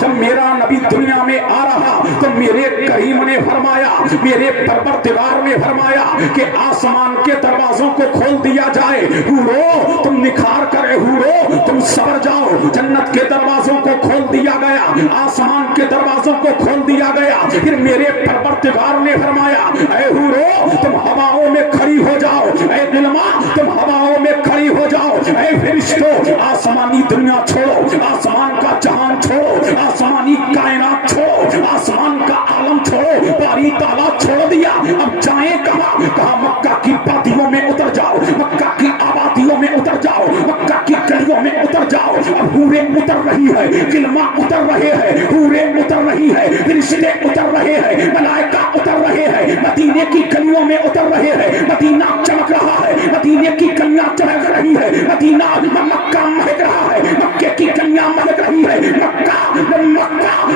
جب میرا نبی دنیا میں آ رہا تو میرے کریم نے فرمایا, میرے پروردگار نے فرمایا کہ آسمان کے دروازوں کو کھول دیا جائے, حورو تم نکھار کرے, حورو تم سبر جاؤ. جنت کے دروازوں کو کھول دیا گیا, آسمان کے دروازوں کو کھول دیا گیا. پھر میرے پروردگار نے فرمایا اے حورو تم ہواؤں میں کھڑی ہو جاؤ, اے دلما تم ہواؤں میں کھڑی ہو جاؤ, اے فرشتوں آسمانی دنیا چھوڑو, آسمان کا جہان چھوڑو, آسمانی کائنات چھوڑو, آسمان کا عالم چھوڑو. باری تعالیٰ چھوڑ دیا, اب جائیں کہاں؟ کہا مکہ کی وادیوں میں اتر جاؤ, مکہ کی آبادیوں میں اتر جاؤ, مکہ کی گلیوں میں اتر جاؤ. اب حوریں اتر رہی ہے, کلمہ اتر رہے ہیں, حوریں اتر رہی ہے, فرشتے اتر رہے ہیں, ملائکہ اتر رہے ہیں, مدینے کی گلیوں میں اتر رہے ہیں. مدینہ چمک رہا ہے, مدینے کی گلیاں چمک رہی ہے, مدینہ مکہ مہک رہا ہے, مکے کی گلیاں مہک رہی ہے. مکہ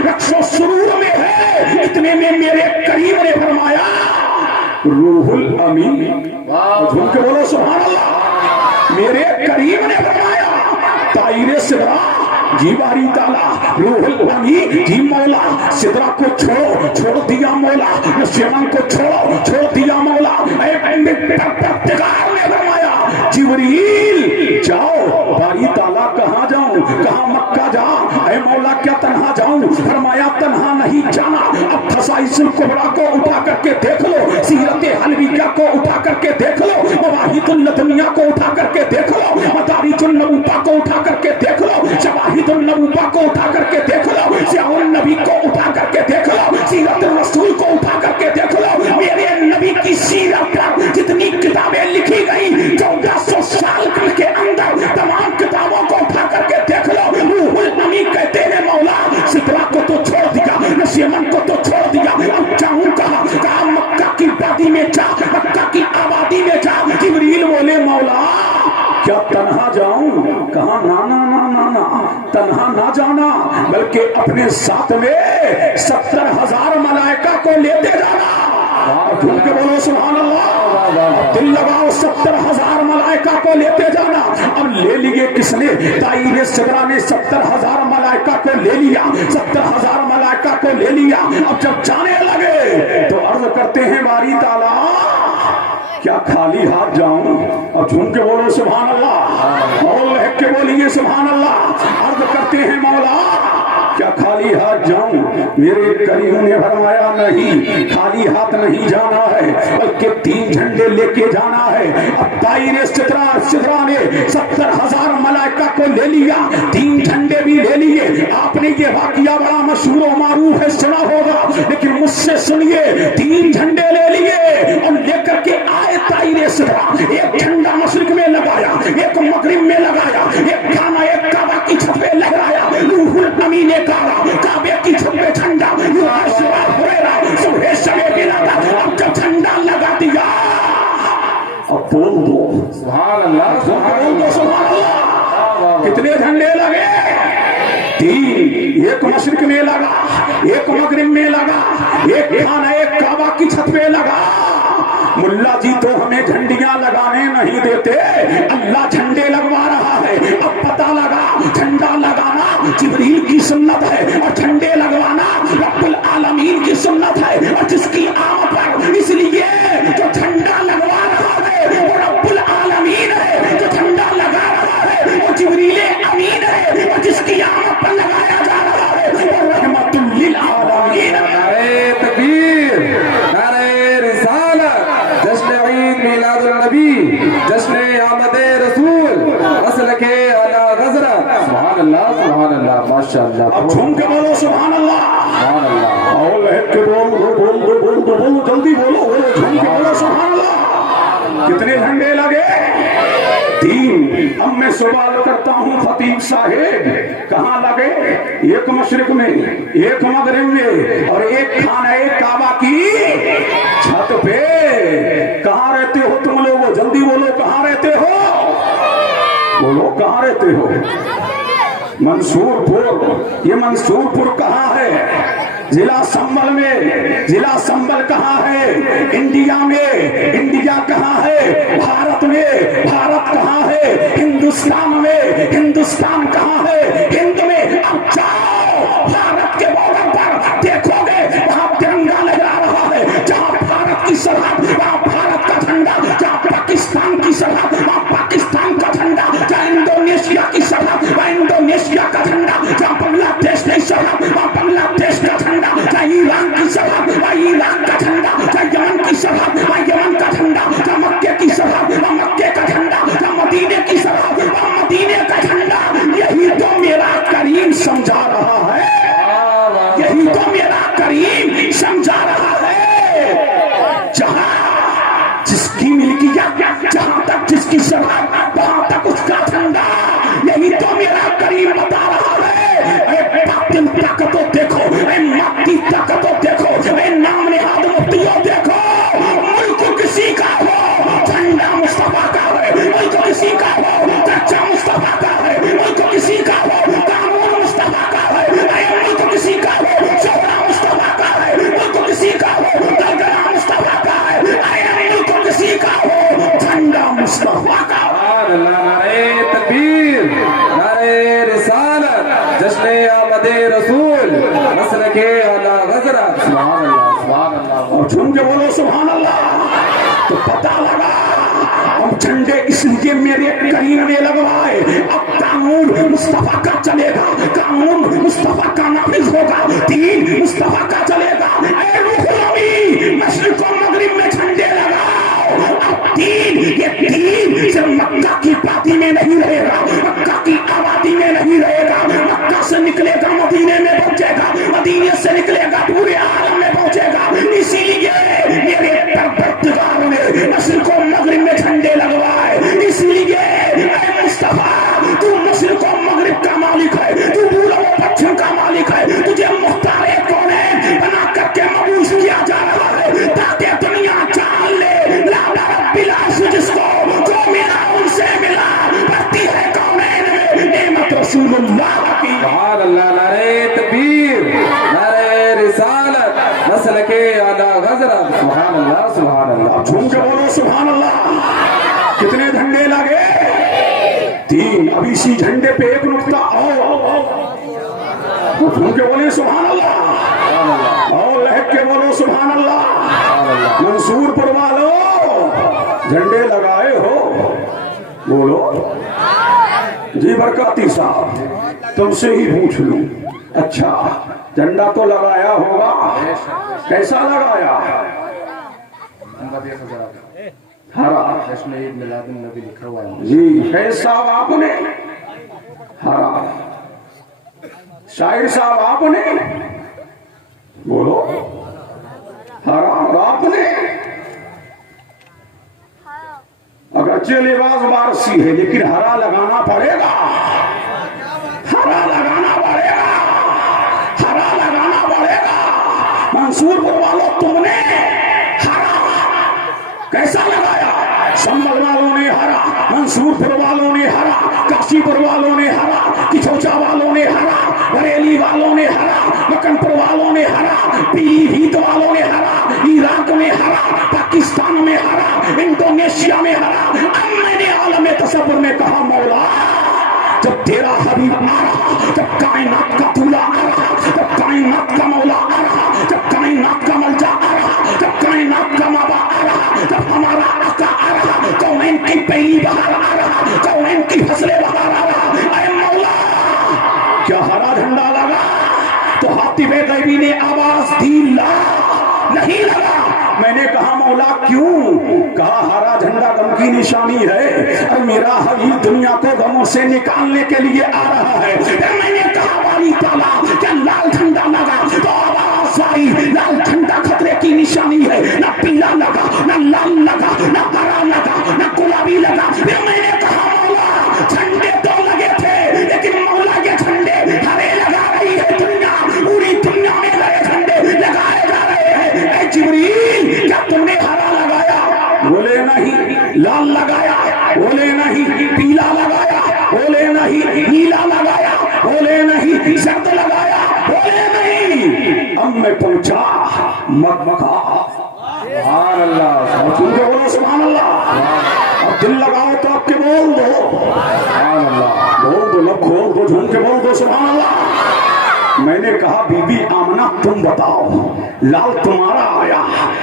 رقص و سرور میں ہے. اتنے میں میرے کریم نے فرمایا روح الامین, جھوم کے بولو سبحان اللہ. میرے کریم نے فرمایا طائر سدرا, جی باری تعالیٰ روح الامین, جی مولا سدرا کو چھوڑو, چھوڑ دیا مولا, نشیمن کو چھوڑو, چھوڑ دیا مولا. پروردگار نے فرمایا جبریل جاؤ. باری تعالیٰ کہاں جاؤں؟ کہاں مکہ جا. اے مولا کیا تنہا جاؤں؟ فرمایا تنہا نہیں جانا. اب خصائص الکبریٰ کو اٹھا کر کے دیکھ لو, سیرت حلویہ کو اٹھا کر کے دیکھ لو, مواہب اللدنیہ کو اٹھا کر کے دیکھ لو, مدارج النبوہ کو اٹھا کر کے دیکھ لو, شواہد النبوہ کو اٹھا کر کے دیکھ لو, سیاہ النبی کو اٹھا کر کے دیکھ لو, سیرت الرسول کو اٹھا کر کے دیکھ لو. میرے نبی کی سیرت پر جتنی کتابیں لکھی گئی 1400 سال کے اندر تمام کتابوں کو اٹھا کر کے دیکھ لو. روح الامین کہتے ہیں مولا سدرا کو تو چھوڑ دیا, نشیمن کو تو چھوڑ دیا, اب جاؤں کہاں؟ کہا مکہ کی وادی میں جا, مکہ کی آبادی میں جا. جبریل بولے مولا کیا تنہا جاؤں؟ کہا نا نا نا نا نا, تنہا نہ جانا بلکہ اپنے ساتھ میں 70,000 ملائکہ کو لیتے جانا. جھوم کے بولو سبحان اللہ. دل لگاؤ, 70,000 ملائکہ کو لیتے جانا. اب لے لیے کس نے؟ طائر سدرا نے 70,000 ملائکہ کو لے لیا, 70,000 ملائکہ کو لے لیا. اب جب جانے لگے تو عرض کرتے ہیں باری تعالیٰ کیا خالی ہاتھ جاؤں؟ اور جھوم کے بولو سبحان اللہ, اور لہک کے بولیے سبحان اللہ. عرض کرتے ہیں مولا کیا خالی ہاتھ جاؤں؟ میرے کریم نے فرمایا نہیں, خالی ہاتھ نہیں جانا ہے بلکہ 3 جھنڈے لے کے جانا ہے. اب طائر سدرا نے 70,000 ملائکہ کو لے لیا, 3 جھنڈے بھی لے لیے. آپ نے یہ واقعہ بڑا مشہور و معروف ہے, سنا ہوگا, لیکن مجھ سے سنیے. 3 جھنڈے لے لیے اور لے کر کے آئے طائر سدرا. ایک جھنڈا مشرق میں لگایا, ایک مغرب میں لگایا, ایک کھانا ایک کعبہ کی چھت پہ لہرایا. روح الامین نے کہا کعبے کی چھت پہ جھنڈا, صبح شب بلاتا. اب جب جھنڈا لگا دیا اب بول دو سبحان اللہ, بول دو سبحان اللہ. کتنے جھنڈے لگے؟ 3. ایک مشرق میں لگا, ایک مغرب میں لگا, ایک کھانا ایک کعبہ کی چھت پہ لگا. ملا جی تو ہمیں جھنڈیاں لگانے نہیں دیتے, اللہ جھنڈے لگوا رہا ہے. اب پتہ لگا جھنڈا لگانا جبریل کی سنت ہے اور جھنڈے لگوانا رب العالمین کی سنت ہے. اور جس کی آمد پر اس لیے جو جھنڈا لگوا رہا ہے وہ رب العالمین ہے, جو جھنڈا لگا رہا ہے وہ جبریل امین ہے, اور جس کی آمد پر لگایا جا رہا ہے وہ رحمت للعالمین. نعرہ تکبیر, نعرہ رسالت, جشن عید میلاد النبی, جشن آمد رسول, اصل کے علی غزرت. سبحان اللہ سبحان اللہ ماشاء اللہ. اب جھوم کے بولو سبحان اللہ, سبحان اللہ. اور لہک کے بولو, جلدی بولو, جھوم کے بولو سبحان اللہ. کتنے جھنڈے لگے؟ 3. اب میں سوال کرتا ہوں خطیب صاحب کہاں لگے؟ ایک مشرق میں, ایک مغرب میں, اور ایک خانہ کعبہ کی چھت پہ. کہاں رہتے ہو تم لوگ؟ جلدی بولو کہاں رہتے ہو؟ بولو کہاں رہتے ہو؟ منصور پور. یہ منصور پور کہاں ہے؟ ضلع سنبل میں. ضلع سنبل کہاں ہے؟ انڈیا میں. انڈیا کہاں ہے؟ بھارت میں. بھارت کہاں ہے؟ ہندوستان میں. ہندوستان کہاں ہے؟ ہند میں. اب جاؤ समझा रहा है, यही तो मेरा करीम समझा रहा है। जहां जिसकी मिल्कियत, जहां तक जिसकी शराब, वहां तक उसका धंधा, यही तो मेरा करीम बता रहा है। बातिल ताकतों देखो, माती ताकतों देखो, नाम नेहाद मुफ्तियों देखो, मुल्क किसी का हो झंडा मुस्तफा का है, मुल्क किसी का हो कच्चा मुस्तफा का है, मुल्क किसी का हो कानून मुस्तफा का है, मुल्क किसी का हो चौड़ा मुस्तफा का है, मुल्क किसी का हो दरगाह मुस्तफा का है, मुल्क किसी का हो झंडा मुस्तफा का। नारे तकबीर, नारे रिसालत, जश्न आमद रसूल, मसलके आला हज़रत। सुभान अल्लाह, सुभान अल्लाह। और झूम के बोलो सुभान अल्लाह। तो पता लगा हम झंडे इसलिए मेरे करीम ने लगवाए, अब कानून मुस्तफा का चलेगा, कानून मुस्तफा का नाफिज होगा, दीन मुस्तफा का चलेगा। ऐ रूहुल अमीन, मशरिक़ और मगरिब में झंडे लगाओ। अब दीन, ये दीन सिर्फ मक्का की पार्टी में नहीं रहेगा, मक्का की आबादी में नहीं रहेगा, मक्का से निकलेगा मदीने में पहुंचेगा, मदीने से निकलेगा पूरे आलम में पहुंचेगा। इसीलिए मेरे परवरदिगार ने मशरिक़ और मगरिब में झंडे लगवाए। इसलिए ऐ मुस्तफा, तू मशरिक़ और मगरिब का मालिक है, तू पूर्व और पश्चिम का मालिक है, तुझे मुख्तार कौन है बना करके मबूस किया जा रहा है, ताकि दुनिया जान ले लाला रब्बिल अर्श जिसको जो मिला उनसे मिला, बढ़ती है कौनैन में नेमत रसूलुल्लाह की। सुभान अल्लाह, नारे तकबीर, नारे रिसालत, मसलके आला हज़रत। सुभान अल्लाह, सुभान अल्लाह। झूम के बोलो सुभान अल्लाह। कितने झंडे लगे? 3। अब इसी झंडे पे एक नुक्ता और, तो झूम के बोले सुभान अल्लाह, और लहक के बोलो सुभान अल्लाह। मंसूरपुर वालों झंडे लगाए हो, बोलो जी। बरकाती साहब तुमसे ही पूछ लूं, अच्छा झंडा तो लगाया होगा, कैसा लगाया? हरा। जश्न ईद मिलादुन नबी लिखा हुआ है जी। फैज साहब आपने हरा, शाहिर साहब आपने बोलो हरा, और आपने अगरचे लिबास बारसी है लेकिन हरा लगाना पड़ेगा, हरा लगाना पड़ेगा, हरा लगाना पड़ेगा। मंसूरपुर वालों तुमने हरा कैसा लगाया? संभल वालों ने हरा, मंसूरपुर वालों ने हरा, काशीपुर वालों ने हरा, किचौचा वालों ने हरा, बरेली वालों ने हरा, मक्कनपुर वालों ने हरा, पीलीभीत वालों ने हरा, इराक में हरा, पाकिस्तान में हरा, इंडोनेशिया में हरा। अब मैंने आलम तसव्वुर में कहा मौला, जब तेरा हबीब आ रहा, जब कायनात का दूल्हा आ रहा, जब कायनात का मौला आ रहा, जब कायनात का मलजा आ रहा, जब कायनात का माबा आ रहा, जब हमारा आका आ रहा, कौनैन की पहली बहार आ रहा, कौनैन की फसले बहार आ रहा। ऐ मौला, क्या हरा झंडा लगा? तो हातिबे गैबी ने आवाज दी, ला नहीं लगा। मैंने कहा मौला क्यों? कहा हरा झंडा गम की निशानी है और मेरा हबीब दुनिया को गमों से निकालने के लिए आ रहा है। मैंने कहा वाली ताला, क्या लाल झंडा लगा? तो आवाज आई, लाल झंडा खतरे की निशानी है, ना पीला लगा, ना लाल लगा, ना हरा लगा, ना गुलाबी लगा। मैंने कहा मौला झंडे तो लगे थे, लेकिन मौला के झंडे हरे लगा रही है दुनिया, पूरी दुनिया में हरे झंडे लगाए जा रहे हैं। जिब्रील, क्या तुमने हरा लगाया? बोले नहीं। लाल लगाया? बोले नहीं। पीला लगाया? बोले नहीं। नीला लगाया? बोले नहीं। जर्द लगाया? बोले नहीं। अब मैं पहुंचा मक्का। सुभान अल्लाह, तुमको बोलो सुभान अल्लाह। अब दिल लगाओ तो आपके बोल दो सुभान अल्लाह, बोल दो, लब खोल दो, झूम के बोल दो सुभान अल्लाह। मैंने कहा बीबी आमना तुम बताओ, लाल तुम्हारा आया,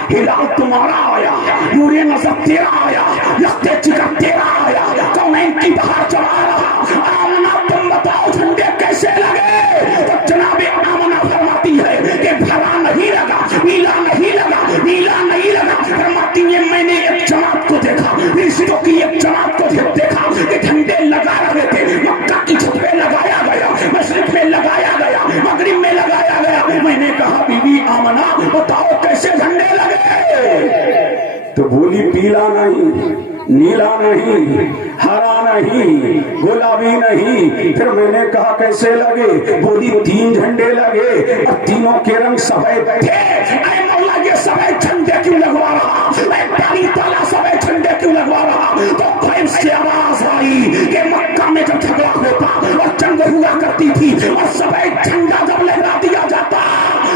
हिलाल तुम्हारा आया, नूरे नजर तेरा आया, लखते जिगर तेरा आया, कौनैन की बहार चढ़ा रहा। आमना तुम बताओ झंडे कैसे लगे? तो जनाबे आमना फरमाती है कि भरा नहीं लगा, नीला नहीं लगा, नीला नहीं लगा। फरमाती है मैंने एक जमात को देखा, रिश्तों की एक जमात को देखा कि झंडे लगा रहे थे, मक्का की छत पे लगाया गया, मशरिक में लगाया गया, बीवी आमना बताओ कैसे झंडे लगे? तो बोली पीला नहीं, नीला नहीं, हरा नहीं, गुलाबी नहीं। फिर मैंने कहा कैसे लगे? बोली 3 झंडे लगे और तीनों के रंग सफेद थे। ऐ मौला ये सफेद झंडे क्यों लगवा रहा? ऐ पानी ताला सफेद झंडे क्यों लगवा रहा? तो खैर से आवाज आई कि मक्का में जब झगड़ा होता और जंग हुआ करती थी और सफेद झंडा जब लहरा दिया जाता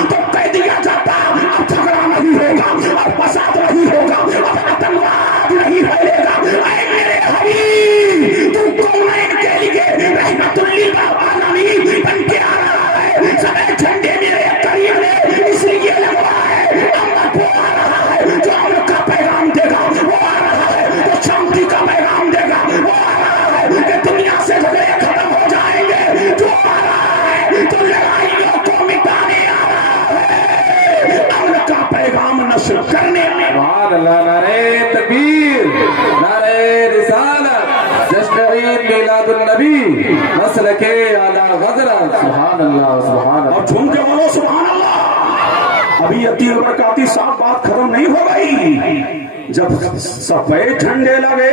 तो कह दिया जाता अब झगड़ा नहीं होगा, अब फसाद नहीं होगा, अब आतंकवाद नहीं फैलेगा। ऐ मेरे हबीब तू कौनैन के लिए रहमतुल लिल आलमीन बन के आ रहा है। सफेद झंडे मेरे करीम ने इसलिए लगवाए, अमर वो आ रहा है जो अमर का पैगाम देगा, वो आ रहा है जो शांति का पैगाम देगा, वो आ रहा है कि दुनिया से झगड़े खत्म हो जाएंगे, जो आ रहा है जो लड़ाइयों को मिटाने आ रहा है, अमर का पैगाम नश्र करने में। सुभान अल्लाह, नारे तकबीर, नारे रिसालत, जश्न ईद मिलादुन नबी, मसलके आला गजरा। सुभान अल्लाह, सुभान अल्लाह। और झूम के बोलो सुभान अल्लाह। अभी अति बरकाती साहब बात खत्म नहीं हो गई। जब सफेद झंडे लगे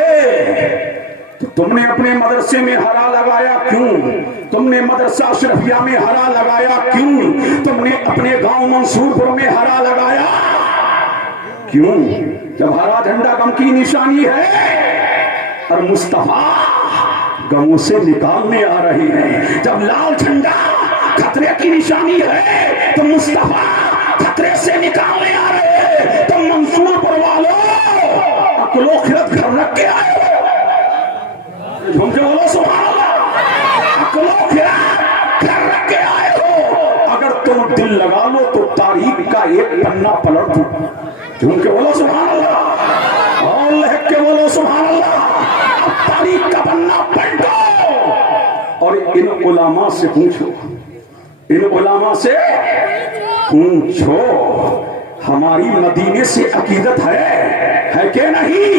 तो तुमने अपने मदरसे में हरा लगाया क्यों? तुमने मदरसा अशरफिया में हरा लगाया क्यों? तुमने अपने गांव मंसूरपुर में हरा लगाया क्यों? जब हरा झंडा गम की निशानी है और मुस्तफा गमों से निकालने आ रहे हैं। जब लाल झंडा खतरे की निशानी है तो मुस्तफा खतरे से निकालने आ रहे हैं। तो मंसूरपुर वालों अक्लो खिरत घर रख के आए हो, झूम के बोलो सुभान अल्लाह। अक्लो खिरत घर रख के आए हो। अगर तुम दिल लगा लो तो तारीख का एक पन्ना पलट दो। झूम के बोलो सुभान अल्लाह और लहक के बोलो सुभान अल्लाह। तारीख का पन्ना पलटो और इन उलामा से पूछो, इन उलामा से पूछो हमारी मदीने से अकीदत है कि नहीं?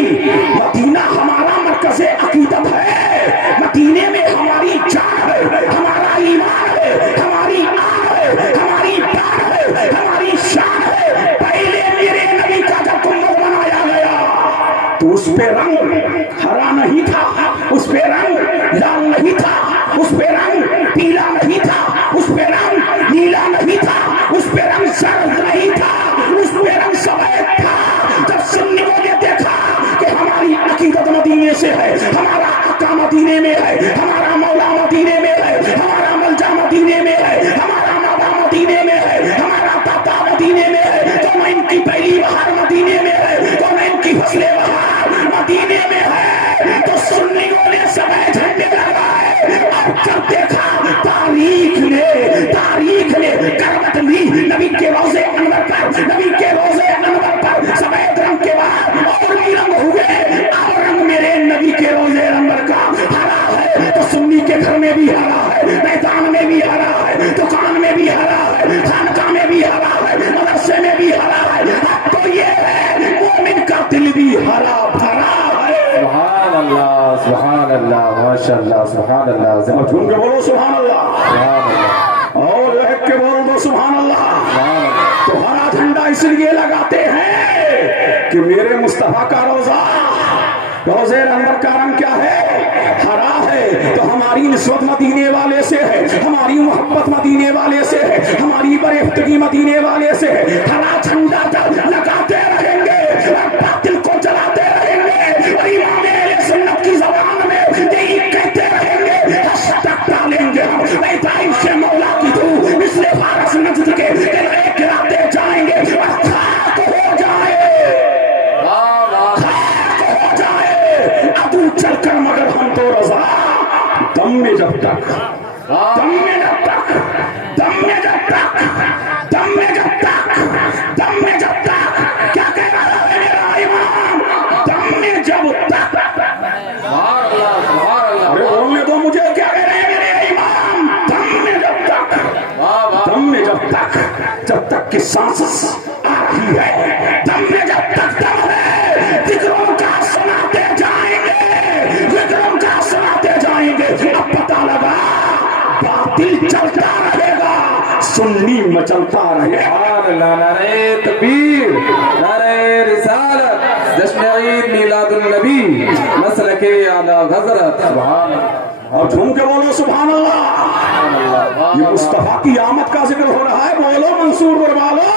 मदीना हमारा मरकज़े अकीदत है। मदीने में हमारी जान है, हमारा ईमान है, हमारी आन है, हमारी बात है, हमारी शान है। पहले मेरे नबी का जब गुम्बद बनाया गया तो उस पे रंग हरा नहीं था, उस पे रंग लाल नहीं था, उस पे रंग पीला नहीं था, उस पे रंग नीला नहीं था, उस पे रंग सर्द नहीं था, उस पे रंग सफेद था। जब सुन्नियों ने देखा कि हमारी अकीदत मदीने से है, हमारा आका मदीने में है, हमारा मौला मदीने में है, हमारा मलजा मदीने में है, हमारा मादा मदीने में है, हमारा दाता मदीने में है, तो मैं इनकी पहली बहार मदीने में है, तो मैं इनकी फसले बहार मदीने में है। तो सुन्नियों ने सफेद झंडे लगाए और जब देखा तारीख ने करवट ली नबी के रोज़े अनवर पर, नबी के रोज़े अनवर पर सफेद रंग के बाद और भी रंग हुए। अब रंग मेरे नबी के रोज़े अनवर का हरा है तो सुन्नी के घर में भी हरा है, मैदान में भी हरा है, दुकान में भी हरा है, खानका में भी हरा है, मदरसे में भी हरा है। अब तो ये है मोमिन का दिल भी हरा भरा है। सुभान अल्लाह, सुभान अल्लाह, माशाअल्लाह, सुभान अल्लाह। और झूम के बोलो सुभान अल्लाह सुभान अल्लाह, और लहक के बोल दो सुभान अल्लाह। सुभान अल्लाह। तो हरा झंडा इसलिए लगाते हैं कि मेरे मुस्तफा का रोज़े अनवर का रंग क्या है? हरा है। तो हमारी निस्बत मदीने वाले से है, हमारी मोहब्बत मदीने वाले से है, हमारी बरेफ्तगी मदीने वाले से है। हरा झंडा लगाते रहेंगे और बातिल को जलाते रहेंगे और इमाम अहले सुन्नत की ज़बान में यही कहते रहेंगे, हश्तक डालेंगे हम इब्राहिम से मौला की धूप इसलिए फारस नजद के गिराते जाएंगे और खाक हो जाए, खाक हो जाए। अब चलकर मगर हम तो रज़ा दम में जब तक, दम में जब तक, दम में जब तक, दम में जब तक, दम में जब तक, क्या कह रहा है मेरा इमाम? दम में जब तक। अरे बोलने दो मुझे, क्या कह रहे हैं मेरे इमाम? दम में जब तक, दम में जब तक कि सांस आ रही है, दम में जब तक दम है, जिक्रों का सुनाते जाएंगे, जिक्रों का सुनाते जाएंगे। अब पता लगा बातिल चलता रहेगा, सुन्नी मचलता रहे। सुभान अल्लाह, नारे तकबीर, नारे रिसालत, जश्न ईद मिलादुन नबी, मसलके आला हज़रत। सुभान अल्लाह, और झूम के बोलो सुभान अल्लाह। ये मुस्तफा की आमद का जिक्र हो रहा है, बोलो मंसूर वालो।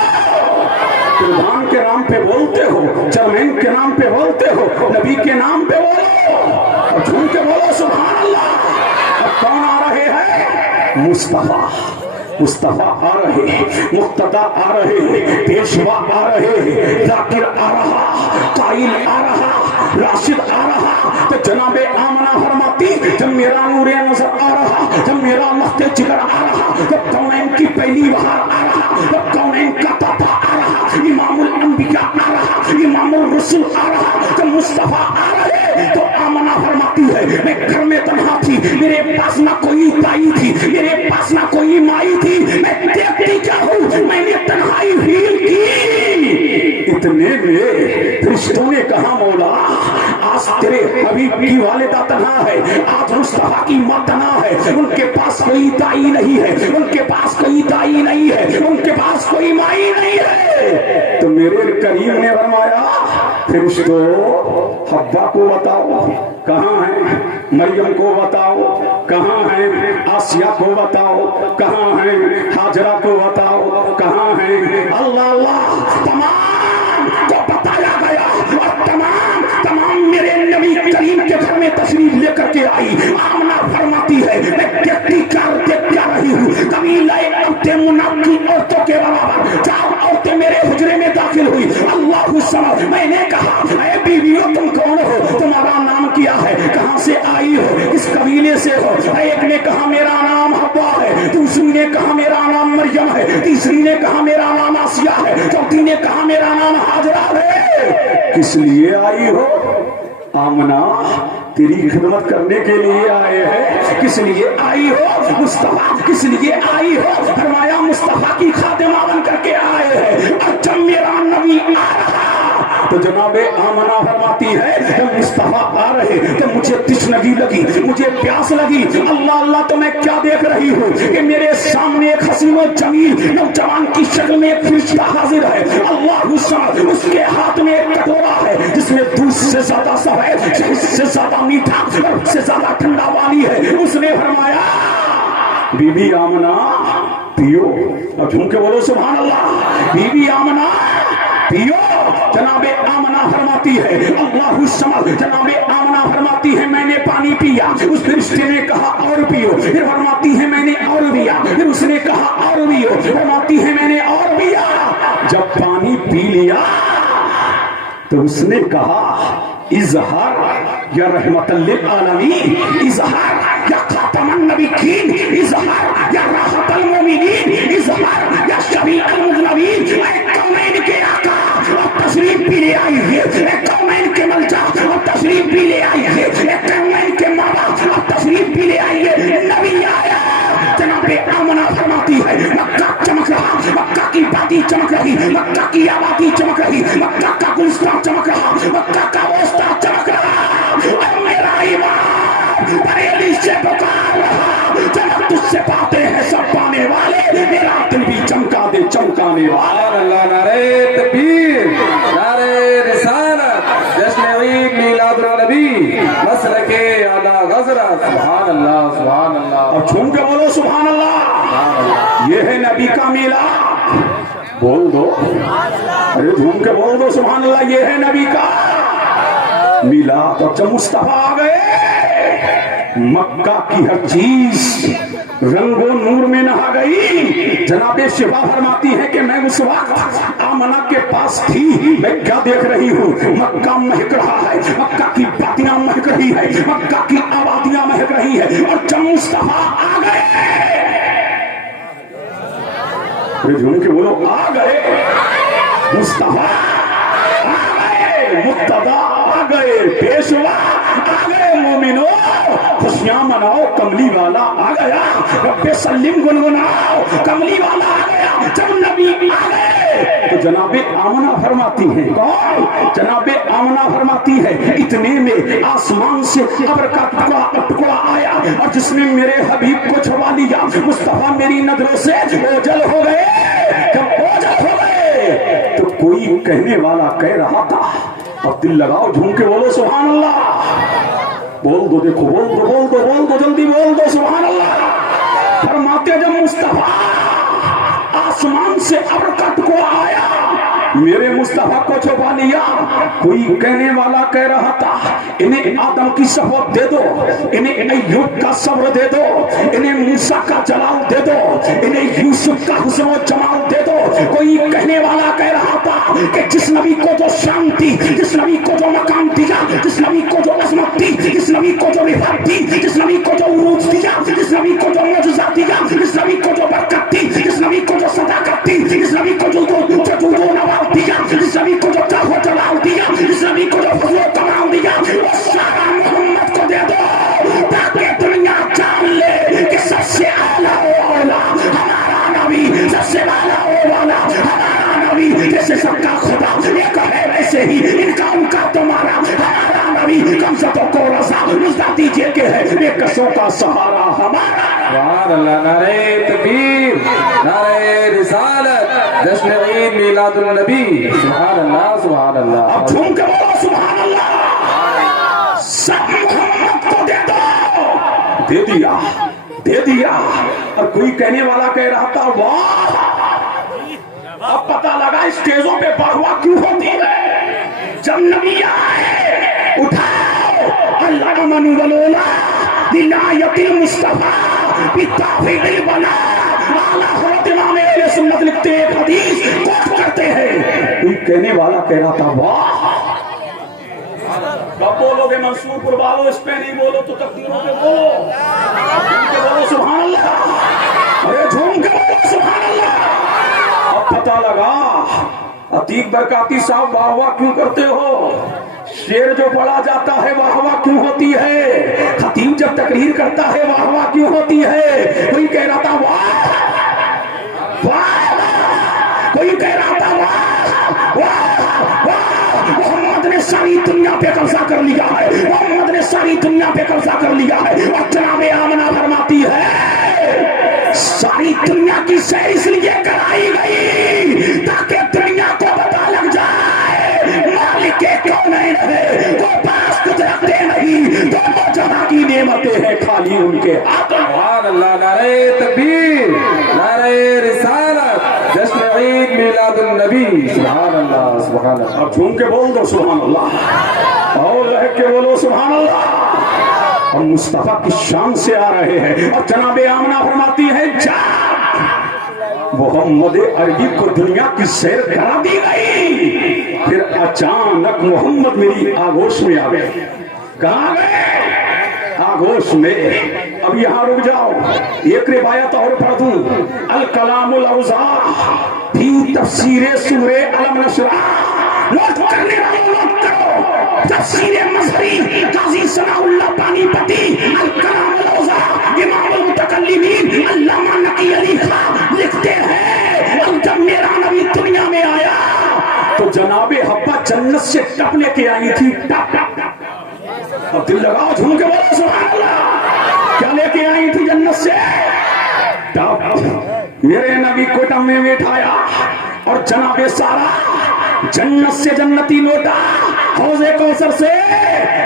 कुर्बान के नाम पे बोलते हो, चरमैन के नाम पे बोलते हो, नबी के नाम पे बोलो और झूम के बोलो सुभान अल्लाह। अब कौन आ रहे हैं? मुस्तफा, मुस्तफा आ रहे हैं, मुक्तदा आ रहे हैं, पेशवा आ रहे हैं, जाकिर आ रहा, काइल आ रहा, राशिद आ रहा। तो जनाबे आमना फरमाती, जब मेरा नूरे नजर आ रहा, जब मेरा लफ्ते जिगर आ रहा, जब कौनैन की पहली बहार आ रहा, जब कौनैन का ताता आ रहा, इमामुल अंबिया आ रहा, इमामुल रसूल आ रहा, जब मुस्तफा आ रहे तो आमना फरमाती है, मैं घर में तन्हा थी, मेरे पास ना कोई ताई थी, मेरे पास ना कोई माई थी, मैं देखती क्या हूँ, मैंने तन्हाई फील की। इतने में फरिश्तों ने कहा, मौला आज तेरे हबीब की वालिदा तन्हा है, आज मुस्तफा की माँ तन्हा है, उनके पास कोई ताई नहीं है, उनके पास कोई ताई नहीं है, उनके पास कोई माई नहीं है। तो मेरे करीम ने फरमाया, फरिश्तों हब्बा को बताओ कहाँ है, मरियम को बताओ कहाँ है, आसिया को बताओ कहाँ है, हाजरा को बताओ कहाँ है। अल्लाह अल्लाह, तमाम को बताया गया और तमाम मेरे नबी करीम के घर में तशरीफ लेकर के आई। आमना फरमाती है, मैं देखती क्या रही हूँ, कभी लाए औरतें मुनाफी औरतों के बराबर 4 औरतें मेरे हुजरे में दाखिल हुई। अल्लाह समझ, मैंने कहा, ऐ बीवियों तुम कौन हो, तुम्हारा नाम क्या है, कहाँ से आई हो, किस कबीले से हो। एक ने कहा मेरा नाम हव्वा है, दूसरी ने कहा मेरा नाम मरियम है, तीसरी ने कहा मेरा नाम आसिया है, चौथी ने कहा मेरा नाम हाजरा है। किस लिए आई हो? आमना तेरी खिदमत करने के लिए आए हैं। किस लिए आई हो? मुस्तफा किस लिए आई हो? फरमाया मुस्तफा की खातिमा बन करके आए हैं। और जब मेरा नबी आ रहा तो जनाबे आमना फरमाती है, जब मुस्तफा आ रहे तो मुझे तिश्नगी लगी, मुझे प्यास लगी। अल्लाह अल्लाह, तो मैं क्या देख रही हूँ कि मेरे सामने एक हसीन और जमील नौजवान की शक्ल में एक फरिश्ता हाजिर है। अल्लाह उसके हाथ में एक कटोरा है जिसमें दूध से ज्यादा सफेद, शहद से ज्यादा मीठा और से ज्यादा ठंडा पानी है। उसने फरमाया, बीबी आमना पियो। और झूम के बोलो सुभान अल्लाह। बीबी आमना पियो। जनाबे आमना फरमाती है, अल्लाहु समद, जनाबे आमना फरमाती है, मैंने पानी पिया। उस फरिश्ते ने कहा और पियो। फिर फरमाती है मैंने और पिया। फिर उसने कहा और पियो। फरमाती है मैंने और पिया। जब पानी पी लिया तो उसने कहा, इज़हार या रहमतल लिल आलमीन, इज़हार या खातमुन नबिय्यीन, इज़हार या राहतल मुमिनीन, इज़हार या शफीउल मुज़नबीन। कौनैन के आका और तशरीफ भी ले आई है, कौनैन के मलजा और तशरीफ भी ले आई है, कौनैन के माँ बाप और तशरीफ भी ले आई है। नबी आया। जनाबे आमना फरमाती है, मक्का चमक रहा, मक्का की बाती चमक रही, मक्का की आबादी चमक रही, मक्का का गुलस्तान चमक रहा, मक्का का ओस्ता चमक रहा। और मेरा ईमान बरेली से पुकार रहा, जब तुझसे बातें हैं सब पाने वाले, मेरा दिल भी चमका दे चमकाने वाला। अल्लाह, नारे तकबीर, नारे रिसालत, जश्न ईद मिलादुन नबी, मसलके आला हज़रत। सुभान अल्लाह, सुभान अल्लाह। और झूम के बोलो सुभान अल्लाह। ये है नबी का मेला। बोल दो, अरे झूम के बोल दो सुभान अल्लाह। ये है नबी का मिला। तो जब मुस्तफा आ गए, मक्का की हर चीज रंगो नूर में नहा गई। जनाबे शिफा फरमाती है कि मैं उस वक्त आमना के पास थी, मैं क्या देख रही हूँ, मक्का महक रहा है, मक्का की बातियां महक रही है, मक्का की आबादियां महक रही है। और जब मुस्तफा आ गए, झूम के बोलो, आ गए मुस्तफा, आ गए मुक्तदा, आ गए पेशवा, आ गए मोमिनो, खुशियां मनाओ, कमली वाला आ गया। रब्बे सल्लिम गुनगुनाओ, कमली वाला आ गया। जब नबी आ गए तो जनाबे आमना फरमाती है, कौन? जनाबे आमना फरमाती है, इतने में आसमान से अब्र का टुकड़ा आया और जिसने मेरे हबीब को छुपा लिया। मुस्तफा मेरी नजरों से ओझल हो गए। जब ओझल हो गए तो कोई कहने वाला कह रहा था, अब दिल लगाओ, झूम के बोलो सुभान अल्लाह। बोल दो, देखो बोल दो, बोल दो, बोल दो, जल्दी बोल दो सुभान अल्लाह। फरमाते जब मुस्तफा आसमान से अब्र का टुकड़ा आया, मेरे मुस्तफा को छुपा लिया। कोई कहने वाला कह रहा था, इन्हें आदम की शफकत दे दो, इन्हें अय्यूब का सब्र दे दो, इन्हें मूसा का जलाल दे दो, इन्हें यूसुफ का हुस्न और जमाल दे दो। कोई कहने वाला कह रहा था कि जिस नबी को जो शांति, जिस नबी को जो मकाम दिया, जिस नबी को जो अजमत दी, जिस नबी को जो रिफात दी, जिस नबी को जो उरूज दिया, जिस नबी को जो मौजज़ा दिया, जिस नबी को जो बरकत दी, जिस नबी को जो सदाकत दी, जिस नबी को जो नवाब दिया, जिस नबी को जो चाहो जलाल दिया, जिस नबी को जो फजलो तमाम दिया, वो सारा मोहम्मद को दे दो ताकि दुनिया जान ले कि सबसे आला वाला हमारा नबी, सबसे आला वाला हमारा नबी। जैसे सबका खुदा एक है वैसे ही इनका उनका तुम्हारा हमारा नबी। कमजों को रसा नुस्रत दीजिए कि है बेकसों का सहारा हमारा। सुभान अल्लाह। नारे तकबीर, नारे रिसालत, जश्न ईद मिलादुन नबी। सुभान अल्लाह, सुभान अल्लाह। अब झूम के बोलो सुभान अल्लाह। सब मोहम्मद को दे दो। दे दिया, दे दिया। और कोई कहने वाला कह रहा था, वाह अब पता लगा स्टेजों पे बढ़वा क्यों होती है। जब नबी आए उठाओ अल्लाह मनु वलोला दिलायतिल मुस्तफा बिताफिल बना आला हज़रत इमाम अहले सुन्नत लिखते हैं, हदीस कोट करते हैं। कोई कहने वाला कह रहा था, वाह कब बोलोगे मंसूरपुर वालों, इस पे नहीं बोलो तो तकदीरों पे बोलो। झूम के बोलो सुभान अल्लाह। अरे झूम के बोलो सुभान अल्लाह। अब पता लगा अतीक बरकाती साहब वाह वाह क्यों करते हो। शेर जो पढ़ा जाता है वाह वाह क्यों होती है। खतीब जब तकरीर करता है वाह वाह क्यों होती है। कोई कह रहा था वाह वाह, कोई कह रहा था वाह वाह वाह। मोहम्मद ने सारी दुनिया पे कब्जा कर लिया है, मोहम्मद ने सारी दुनिया पे कब्जा कर लिया है। और जनाबे आमना फरमाती है सारी दुनिया की सैर इसलिए कराई गई ताकि दुनिया को पता लग जाए मालिक कौन है। वो पास कुछ रखते नहीं, दोनों जहां की नेमतें हैं खाली उनके हाथ। सुभान अल्लाह। नारे तकबीर, नारे रिसालत, जश्न ईद मिलादुन नबी। सुभान अल्लाह, सुभान अल्लाह। अब झूम के बोल दो सुभान अल्लाह और लह के बोलो सुभान अल्लाह। हम मुस्तफा की शान से आ रहे हैं और जनाबे आमना फरमाती है जा मोहम्मद अरबी को दुनिया की सैर करा दी गई। फिर अचानक मोहम्मद मेरी आगोश में आ गए। कहाँ गए? आगोश में। अब यहाँ रुक जाओ, एक रिवायत और पढ़ दूं। अल कलामुल औज़ाह फी तफसीरे सूरे अलम नशरा। नोट करने वाले नोट करो। तफसीरे मज़हरी काज़ी सनाउल्लाह पानीपती, अल कलामुल औज़ाह इमामुल मुतकल्लिमीन अल्लामा नकी अली खां लिखते हैं, अब जब मेरा नबी दुनिया में आया तो जनाबे हब्बा जन्नत से टप लेके आई थी। टप टप टप। अब दिल लगाओ, झूम के बोलो सुभान अल्लाह। क्या लेके आई थी जन्नत से? टप। मेरे नबी को टप में बैठाया और जनाबे सारा जन्नत से जन्नती लोटा हौज़े कौसर से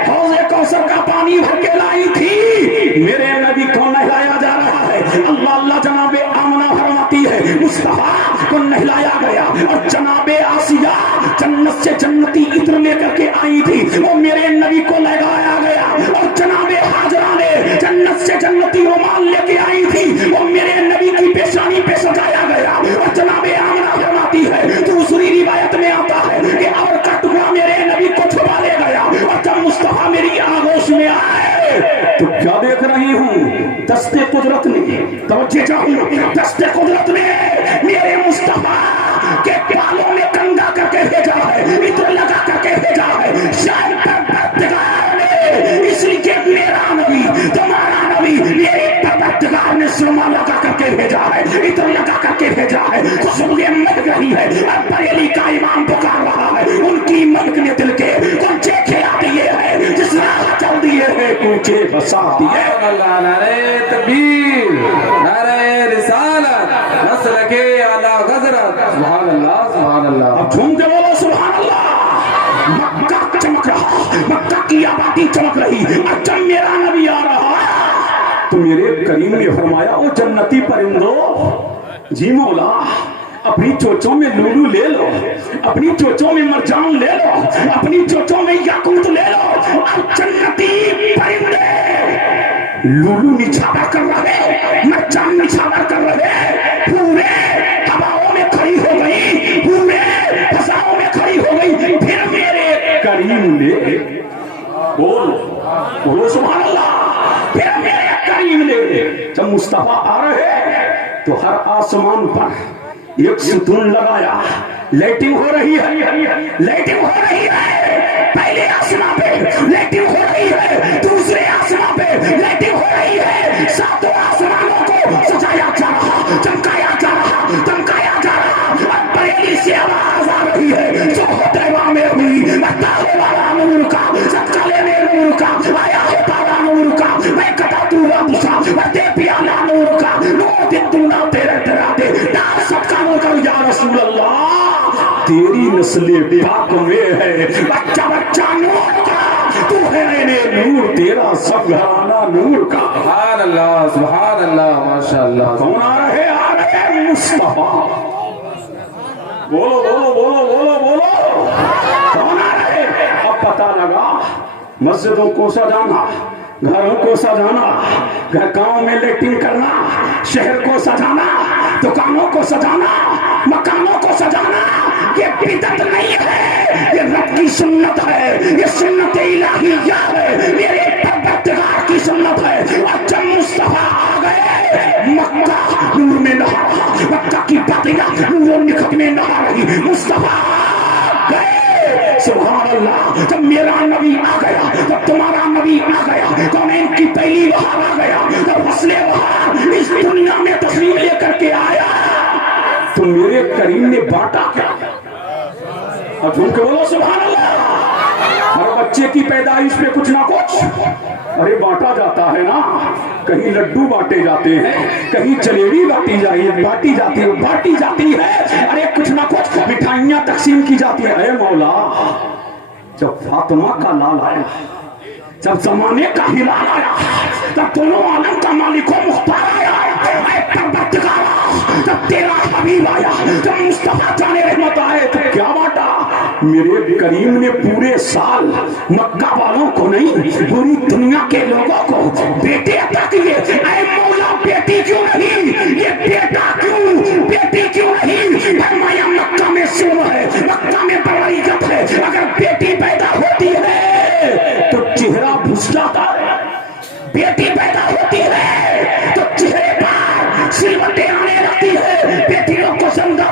हौज़े कौसर का पानी भर के लाई थी। मेरे नबी को नहलाया जा रहा है। अल्लाह अल्लाह। जनाबे आमना फरमाती है मुस्तफा को नहलाया गया और जनाबे आसिया जन्नत से जन्नती इत्र लेकर के आई थी, वो मेरे नबी को लगाया गया। और जनाबे हाजरा ने जन्नत से जन्नती रुमाल लेके आई थी, वो मेरे नबी की पेशानी पे सजाया गया। और जनाबे आमना फरमाती है दूसरी रिवायत में आता है कि और का टुकड़ा मेरे नबी को छुपा ले गया। और जब मुस्तफा मेरी आगोश में आए तो क्या देख रही हूँ? दस्ते कुदरत ने, तवज्जो चाहूं, दस्ते कुदरत ने मेरे मुस्तफा के बालों में कंगा करके भेजा है, इत्र लगा करके भेजा है। शायद परवरदिगार ने इसलिए मेरा नबी तुम्हारा नबी मेरे परवरदिगार ने सुरमा लगा करके भेजा है, इत्र लगा करके भेजा है। खुशबुएं महक रही है। अब बरेली का इमाम पुकार रहा है, उनकी महक ने दिल के कुछ खिला दिए है। जिस वसाती है। अल्लाह, नारे तकबीर, नारे रिसालत, मसलके आला गजरत, सुभान अल्लाह, सुभान अल्लाह। अब झूम के बोलो सुभान अल्लाह। मक्का चमक रहा, मक्का की आबादी चमक रही, और जब मेरा नबी आ रहा तो मेरे करीम ने फरमाया, ओ जन्नती परिंदो, जी मौला अपनी चोचों में लूलू ले लो, अपनी चोचों में मरजान ले लो, अपनी चोचों में याकूत ले लो, और जन्नती परिंदे लूलू निछावर कर रहे, मरजान निछावर कर रहे, पूरे हवाओं में खड़ी हो गई, पूरे फसाओं में खड़ी हो गई। फिर मेरे करीम ने बोलो सुभान अल्लाह। फिर मेरे करीम ने जब मुस्तफा आ रहे तो हर आसमान पर एक सुतून लगाया, लाइटिंग हो रही है, लाइटिंग हो रही है। पहले आसमान पे लाइटिंग हो रही है, दूसरे आसमान पे लाइटिंग हो रही है, सातों आसमानों को सजाया जा रहा, चमकाया जा रहा, चमकाया जा रहा। अब बरेली से आवाज आ रही है, जो होतेवा में हुई ताले वाला नूर का, सच्चाले में नूर का, आया है तारा नूर का, मैं कटा तू दिशा दे पियाला नूर का, नूर दिन दूना तेरे तेरा दे दार सबका नूर का। या रसूल अल्लाह तेरी नस्ले पाक में है, बच्चा बच्चा नूर का, तू है नूर, तेरा सब घराना नूर का। सुभान अल्लाह, सुभान अल्लाह, माशाअल्लाह। कौन आ रहे मुस्तफा। बोलो बोलो बोलो बोलो बोलो, कौन आ रहे। अब पता लगा मस्जिदों को सजाना, घरों को सजाना, घर गांव में लेटिंग करना, शहर को सजाना, दुकानों को सजाना, मकानों को सजाना, ये बिदअत नहीं है, ये रब की सुन्नत है, ये सुन्नत इलाहिया है, मेरे परवरदिगार की सुन्नत है। और जब मुस्तफा आ गए मक्का नूर में नहा रहा, मक्का की बातियां नूर निखत में नहा रही, मुस्तफा गए। सुभान अल्लाह। जब मेरा नबी आ गया, जब तुम्हारा नबी आ गया, कौनैन की पहली बहार आ गया, जब फसले बहार इस दुनिया में तस्वीर लेकर के आया तो मेरे करीम ने बांटा क्या। और झूम के बोलो सुभान अल्लाह। हर बच्चे की पैदाइश पे कुछ ना कुछ अरे बांटा जाता है ना, कहीं लड्डू बांटे जाते हैं, कहीं जलेबी बांटी जाती है, अरे कुछ ना कुछ मिठाइयां तकसीम की जाती है। अरे मौला जब फातिमा का लाल आया, जब जमाने का हिलाल आया, जब दोनों आलम का मालिक मुख्तार आया, जब तेरा हबीब आया, जब मुस्तफा जाने रहमत आए तो क्या बांटा। मेरे करीम ने पूरे साल मक्का वालों को नहीं, पूरी दुनिया के लोगों को बेटे अता किए। ऐ मौला बेटी क्यों नहीं, ये बेटा क्यों, बेटी क्यों नहीं। फरमाया मक्का में सुन है, मक्का में बड़ा इज्जत है, अगर बेटी पैदा होती है तो चेहरा भुस जाता है, बेटी पैदा होती है तो चेहरे पर सिलवटें आने लगती है, बेटियों को जिंदा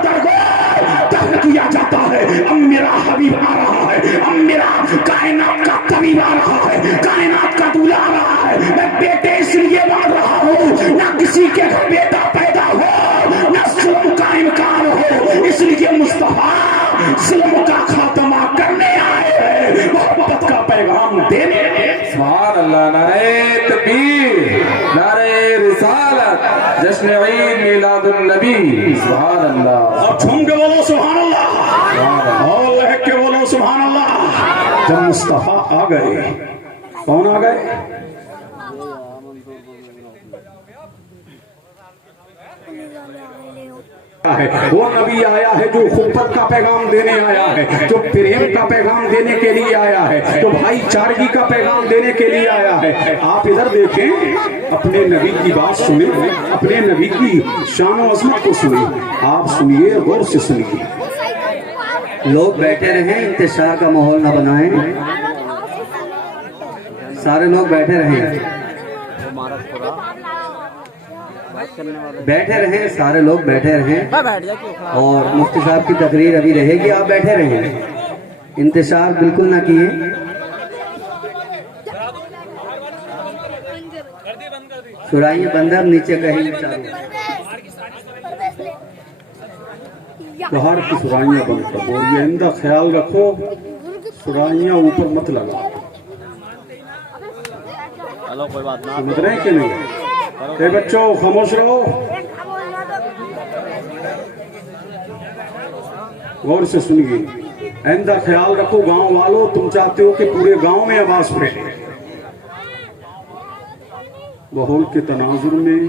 दफन किया जाता है। अब मेरा हबीब आ रहा है, अब मेरा कायनात का तबीब आ रहा है, कायनात का दूल्हा आ रहा है। मैं बेटे इसलिए मार रहा हूँ, ना किसी के घर बेटा पैदा हो, ना जुल्म का इम्कान हो, इसलिए मुस्तफा जुल्म का खात्मा करने आए हैं, मोहब्बत का पैगाम देने। सुभान अल्लाह, नारे तकबीर, नारे रिसालत, जश्न ईद मिलादुन नबी। सुभान अल्लाह। अब झूम के बोलो सुभान अल्लाह, और लहक के बोलो सुभान अल्लाह। जब मुस्तफा आ गए, कौन आ गए। वो नबी आया है जो खुब्बत का पैगाम देने आया है, जो प्रेम का पैगाम देने के लिए आया है, जो भाईचारगी का पैगाम देने के लिए आया है। आप इधर देखें, अपने नबी की बात सुने, अपने नबी की शान और अज़मत को सुने। आप सुनिए, गौर से सुनिए। लोग बैठे रहें, इंतशार का माहौल न बनाएं, सारे लोग बैठे रहें, बैठे रहें, सारे लोग बैठे रहें। और मुफ्ती साहब की तकरीर अभी रहेगी, आप बैठे रहें, इंतशार बिल्कुल ना किए। सुराइए बंदर नीचे कहीं बाहर की सुराइयां बंद कर दो, ये इंदा ख्याल रखो, सुराइयां ऊपर मत लगा। समझ रहे हैं कि नहीं? बच्चों खामोश रहो, गौर से सुनिए, आइंदा ख्याल रखो गांव वालों, तुम चाहते हो कि पूरे गांव में आवाज फैले। माहौल के तनाजुर में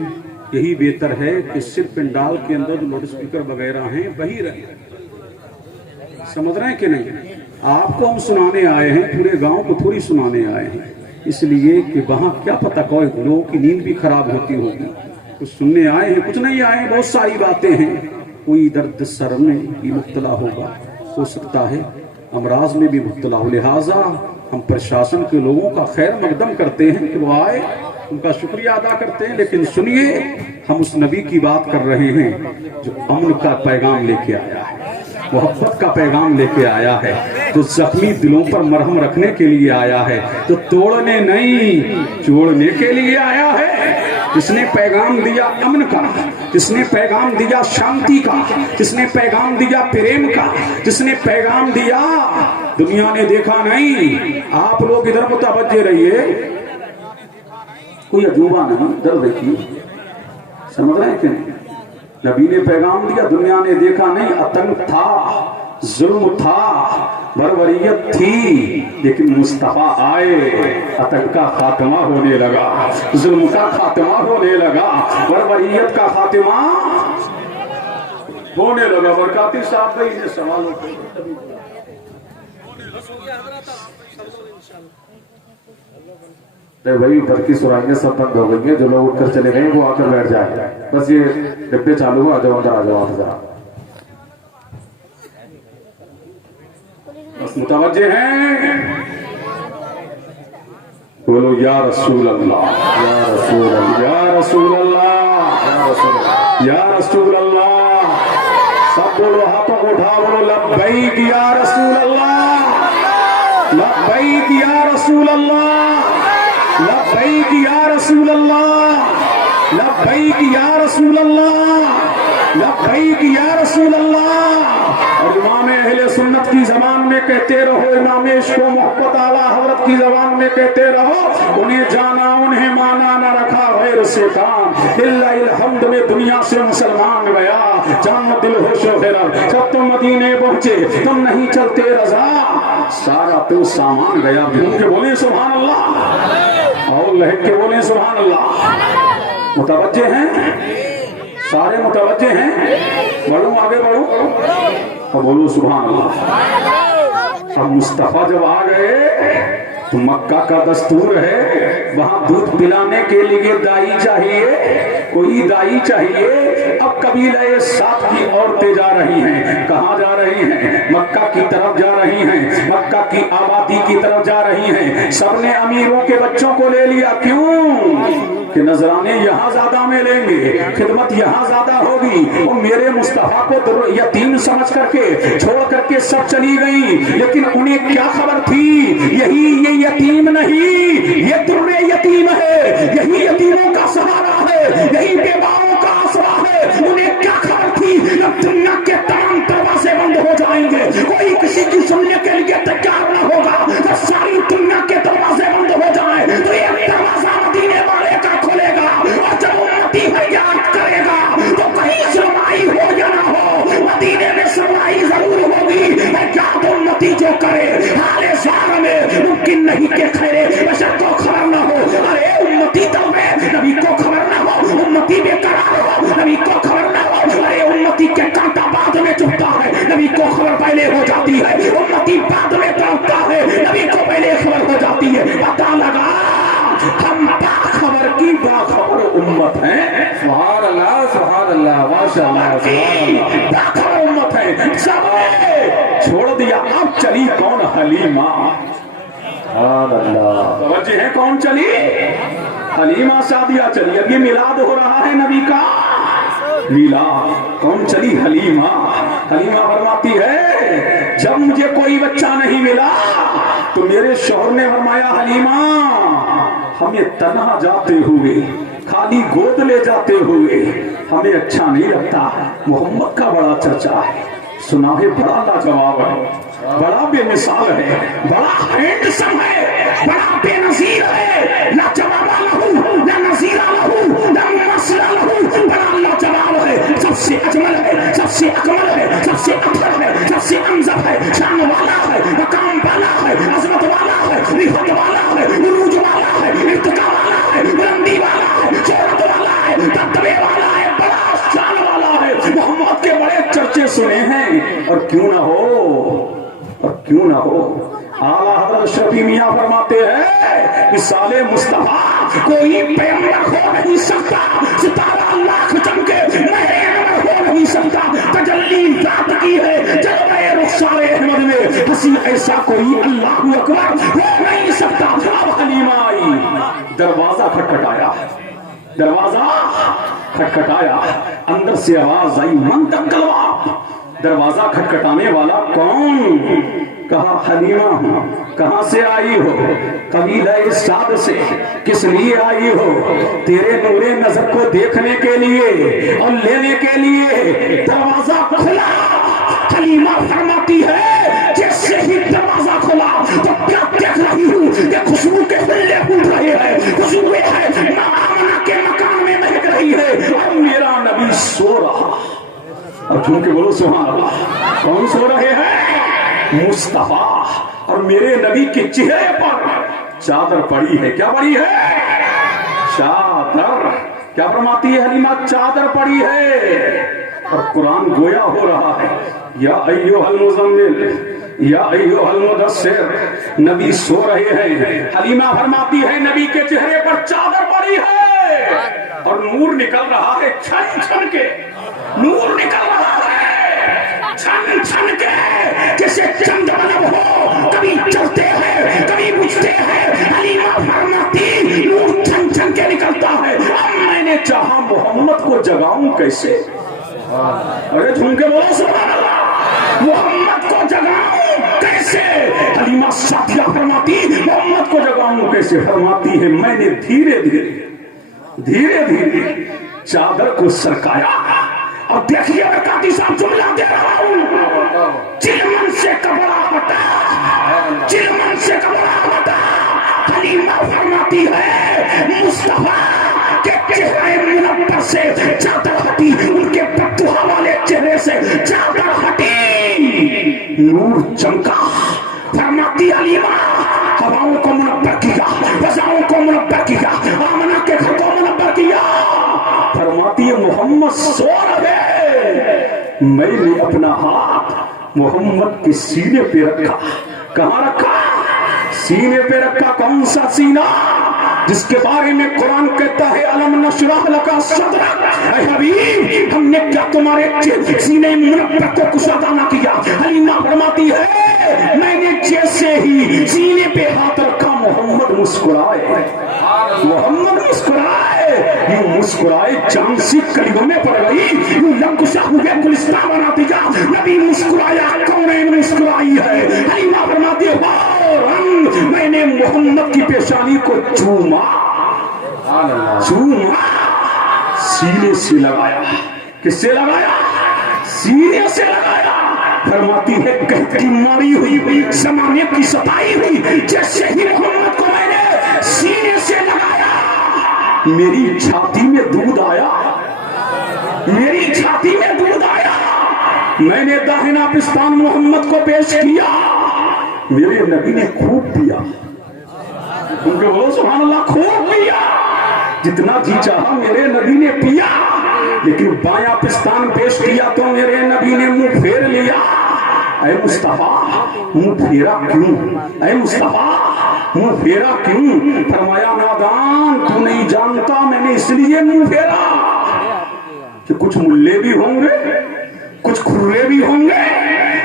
यही बेहतर है कि सिर्फ पंडाल के अंदर जो लाउड स्पीकर वगैरह हैं वही रहे। समझ रहे हैं कि नहीं? आपको हम सुनाने आए हैं, पूरे गांव को थोड़ी सुनाने आए हैं, इसलिए कि वहां क्या पता कोई लोगों की नींद भी खराब होती होगी। कुछ सुनने आए हैं, कुछ नहीं आए हैं, बहुत सारी बातें हैं। कोई दर्द सर में भी मुब्तला होगा, हो सकता है अमराज में भी मुब्तला हो। लिहाजा हम प्रशासन के लोगों का खैर मकदम करते हैं कि वो आए, उनका शुक्रिया अदा करते हैं। लेकिन सुनिए, हम उस नबी की बात कर रहे हैं जो अमन का पैगाम लेके आया है, मोहब्बत का पैगाम लेके आया है, जो जख्मी दिलों पर मरहम रखने के लिए आया है, जो तोड़ने नहीं जोड़ने के लिए आया है, जिसने पैगाम दिया अमन का, जिसने पैगाम दिया शांति का, जिसने पैगाम दिया प्रेम का, जिसने पैगाम दिया। दुनिया ने देखा नहीं, आप लोग इधर मुतवज्जे रहिए, कोई अजूबा नहीं, इधर देखिए। समझ रहे हैं कि नहीं? नबी ने पैगाम दिया, दुनिया ने देखा नहीं। आतंक था, जुल्म था, बर्बरियत थी, लेकिन मुस्तफा आए, आतंक का खात्मा होने लगा, जुल्म का खात्मा होने लगा, बर्बरियत का खात्मा होने लगा। बरकाती साहब भाई ने सवाल नहीं भाई, ऊपर की सुराइयां सब बंद हो गई हैं, जो लोग उठकर चले गए वो आकर बैठ जाए। बस ये डिब्बे चालू हो, आ जाओ अंदर, आ जाओ आप जरा। बस मुतवज्जे हैं, बोलो या रसूल अल्लाह, या रसूल अल्लाह, या रसूल अल्लाह, या रसूल अल्लाह, या रसूल अल्लाह। सब बोलो, हाथों को उठा बोलो, लब्बैक या रसूल अल्लाह, लब्बैक या रसूल अल्लाह, लब्बैक या रसूल अल्लाह, लब्बैक या रसूल अल्लाह, लब्बैक या रसूल अल्लाह। और इमाम अहले सुन्नत की जबान में कहते रहो, इमाम इश्क व मोहब्बत आला हजरत की जबान में कहते रहो, उन्हें जाना उन्हें माना न रखा गैर से काम, लिल्लाहिल हम्द में दुनिया से मुसलमान गया, जान दिल होशो खैरत। जब तुम मदीने पहुंचे तुम नहीं चलते रजा, सारा तो सामान गया। झूम के बोले सुभान अल्लाह, और लहक के बोले सुभान अल्लाह। मुतवज्जे हैं, सारे मुतवज्जे हैं, बढ़ो आगे बढ़ो और बोलो सुभान अल्लाह। अब मुस्तफा जब आ गए तो मक्का का दस्तूर है, वहां दूध पिलाने के लिए दाई चाहिए, कोई दाई चाहिए। अब कबीले साथ की औरतें जा रही हैं, कहाँ जा रही हैं? मक्का की तरफ जा रही हैं, मक्का की आबादी की तरफ जा रही हैं। सबने अमीरों के बच्चों को ले लिया, क्यों? कि नजराने यहाँ ज्यादा मिलेंगे, खिदमत यहाँ ज्यादा होगी। और मेरे मुस्तफा को यतीम समझ करके छोड़ करके सब चली गई, लेकिन उन्हें क्या खबर थी, ये यतीम नहीं, ये तुर्रे यतीम है, यही यतीमों का सहारा है, यही बेवाओं का आसरा है। उन्हें क्या खबर थी, जब दुनिया के तमाम दरवाजे बंद हो जाएंगे, कोई किसी की सुनने के लिए तैयार न होगा, जब सारी दुनिया के दरवाजे बंद हो जाए तो ये दरवाजा मदीने वाले का खुलेगा। और जब उम्मती फरियाद करेगा तो कहीं सुनवाई हो या ना हो, मदीने में सुनवाई जरूर होगी। क्या उम्मती जो करे हाले ज़ार में मुमकिन नहीं के खैरे बशर को खबर ना हो। अरे उम्मती तो में नबी को खबर ना हो, उम्मती बेकरार हो, नबी को खबर ना हो। अरे उम्मती के कांटा बाद में चुभता है, नबी को खबर पहले हो जाती है। उम्मती बाद में पहुंचता है, नबी को पहले खबर हो जाती है। पता लगा हम बाखबर की बाखबर उम्मत है। सुभान अल्लाह, सुभान अल्लाह, माशाअल्लाह, सुभान अल्लाह। बाखबर उम्मत है, सबने छोड़ दिया। अब चली कौन? हलीमा। सुभान अल्लाह। तवज्जो है, कौन चली? हलीमा सादिया चली। अब ये मिलाद हो रहा है नबी का मिलाद। कौन चली? हलीमा। हलीमा फरमाती है, जब मुझे कोई बच्चा नहीं मिला तो मेरे शौहर ने फरमाया, हलीमा हमें तन्हा जाते हुए, खाली गोद ले जाते हुए हमें अच्छा नहीं लगता, मोहम्मद का बड़ा चर्चा है, सुना है बड़ा लाजवाब है, बड़ा बेमिसाल है, बड़ा हैंडसम है, बड़ा बेनजीर है। लाजवाब लहू ला नजीरा लहू ला मसला लहू, बड़ा लाजवाब है, सबसे अजमल है, सबसे अकमल है, सबसे अफजल है, सबसे अमजद है, शान वाला है, मकाम वाला है, अजमत वाला है, रिफत वाला है, उरूज वाला है, इर्तिका वाला है, बुलंदी वाला है, शोहरत वाला है, तकबे वाला है, बड़ा शान वाला है। मोहम्मद के बड़े चर्चे सुने हैं, और क्यों ना हो, और क्यों ना हो। आला हज़रत शफी मियां फरमाते हैं कि साले मुस्तफा कोई पैगंबर हो नहीं सकता, सितारा लाख चमके महरे अनवर हो नहीं सकता, तजल्ली रात की है जलवे रुखसारे अहमद में, हंसी ऐसा कोई अल्लाह अकबर हो नहीं सकता। अब हलीमा आई, दरवाजा खटखटाया, दरवाजा खटखटाया, अंदर से आवाज आई, मन तक गलवा। दरवाजा खटखटाने वाला कौन? कहा हलीमा हूं। कहां से आई हो? कबीला साद से। किस लिए आई हो? तेरे नूरे नजर को देखने के लिए और लेने के लिए। दरवाजा खुला, हलीमा फरमाती है जैसे ही दरवाजा खुला तो क्या देख रही हूँ कि खुशबू के हुल्ले उड़ रहे हैं, खुशबू है आमना के मकान में महक रही है, और मेरा नबी सो रहा। और झूम के बोलो सुभान अल्लाह। कौन सो रहे हैं? मुस्तफा। और मेरे नबी के चेहरे पर चादर पड़ी है। क्या पड़ी है? चादर। क्या फरमाती है हलीमा? चादर पड़ी है। और कुरान गोया हो रहा है, या अय्युहल मुज़म्मिल या अय्युहल मुदस्सिर। नबी सो रहे हैं, हलीमा फरमाती है नबी के चेहरे पर चादर पड़ी है, और नूर निकल रहा है, छन छन के नूर निकल रहा है, छन छन के, जैसे चंद बलब हो, कभी चलते हैं कभी बुझते हैं। हलीमा फरमाती नूर छन छन के निकलता है। अब मैंने चाहा मोहम्मद को जगाऊं कैसे? अरे झूम के बोलो सुभान अल्लाह। मोहम्मद को जगाऊं कैसे? हलीमा साथिया फरमाती मोहम्मद को जगाऊं कैसे? फरमाती है मैंने धीरे धीरे धीरे धीरे चादर को सरकाया। और देखिए मैं काटी साहब जुमला दे रहा हूं, चिलमन से कपड़ा हटा, चिलमन से कपड़ा हटा। हलीमा फरमाती है मुस्तफा के चेहरे मुनव्वर से चादर हटी, उनके बददुआ वाले चेहरे से चादर हटी, नूर चमका। फरमाती हलीमा हवाओं को मुनव्वर किया, फजाओं को मुनव्वर किया, आमना के घर को मुनव्वर किया। फरमाती है मोहम्मद सो रहे। मैंने अपना हाथ मोहम्मद के सीने पे रखा। कहां रखा? सीने पे रखा। कौन सा सीना? जिसके बारे में कुरान कहता है अलम नशरह लका सदरक। ऐ हबीब हमने क्या तुम्हारे सीने मुनव्वर को कुशादा ना किया? हलीमा फरमाती है मैंने जैसे ही सीने पे हाथ रखा मोहम्मद मुस्कुराए, मोहम्मद मुस्कुराए, यूं मुस्कुराए चांद सी कलियों में पड़ गई, यूं लंकुशा हुए गुलिस्तान बना दिया। नबी मुस्कुराया, कौनैन मुस्कुराई है। हलीमा फरमाती है मैंने मोहम्मद की पेशानी को चूमा, चूमा, सीने से लगाया। किससे लगाया? सीने से लगाया। फरमाती है कहती मारी हुई जमाने की सताई हुई, जैसे ही मोहम्मद को मैंने सीने से लगाया मेरी छाती में दूध आया, मेरी छाती में दूध आया। मैंने दाहिना पिस्तान मोहम्मद को पेश किया, मेरे नबी ने खूब पिया। उनके बोलो सुभान अल्लाह। खूब पिया, जितना जी चाहा मेरे नबी ने पिया। लेकिन बायां पिस्तान पेश किया तो मेरे नबी ने मुंह फेर लिया। ऐ मुस्तफा मुंह फेरा क्यों? ऐ मुस्तफा मुंह फेरा क्यों? फरमाया नादान तू नहीं जानता मैंने इसलिए मुंह फेरा कि कुछ मुल्ले भी होंगे, कुछ खुर्रे भी होंगे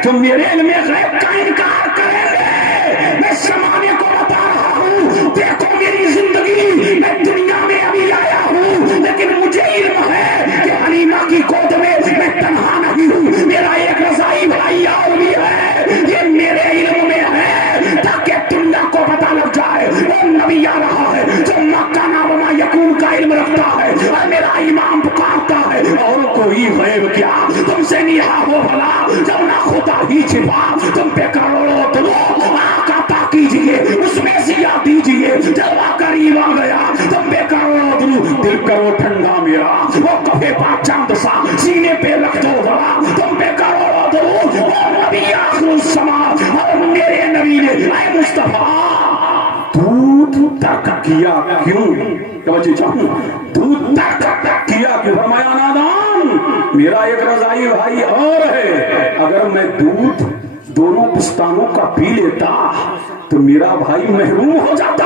जो मेरे इल्म गैब का इनकार करेंगे। मैं जमाने को बता रहा हूँ, देखो मेरी जिंदगी, मैं दुनिया में अभी आया हूँ, लेकिन मुझे इल्म है कि हलीमा की गोद में मैं तन्हा नहीं हूँ, मेरा एक रज़ाई भाई और भी है। ये मेरे इल्म में है ताकि दुनिया को पता लग जाए वो नबी आ रहा है जो मक्का नामा यकून का इल्म रखता है, और मेरा इमाम पुकारता है और कोई गैब क्या। तुम हमसे निहा हो भला, जब ना खुदा ही छिपा तुम पे करोड़ों तुम आका ता कीजिए, उसमें जिया दीजिए, जलवा करीब आ गया तुम पे करोड़ों दिल करो ठंडा मेरा, वो कफे पा चांद सा सीने पे रख दो बड़ा, तुम पे करोड़ों दिल नबी आखिर समा, और मेरे नबी ने ऐ मुस्तफा दूध तर्क किया क्यों, तवज्जो चाहूं, दूध तर्क किया क्यों, फरमाया नादान मेरा एक रजाई भाई और है, अगर मैं दूध दोनों पुस्तानों का पी लेता तो मेरा भाई महरूम हो जाता,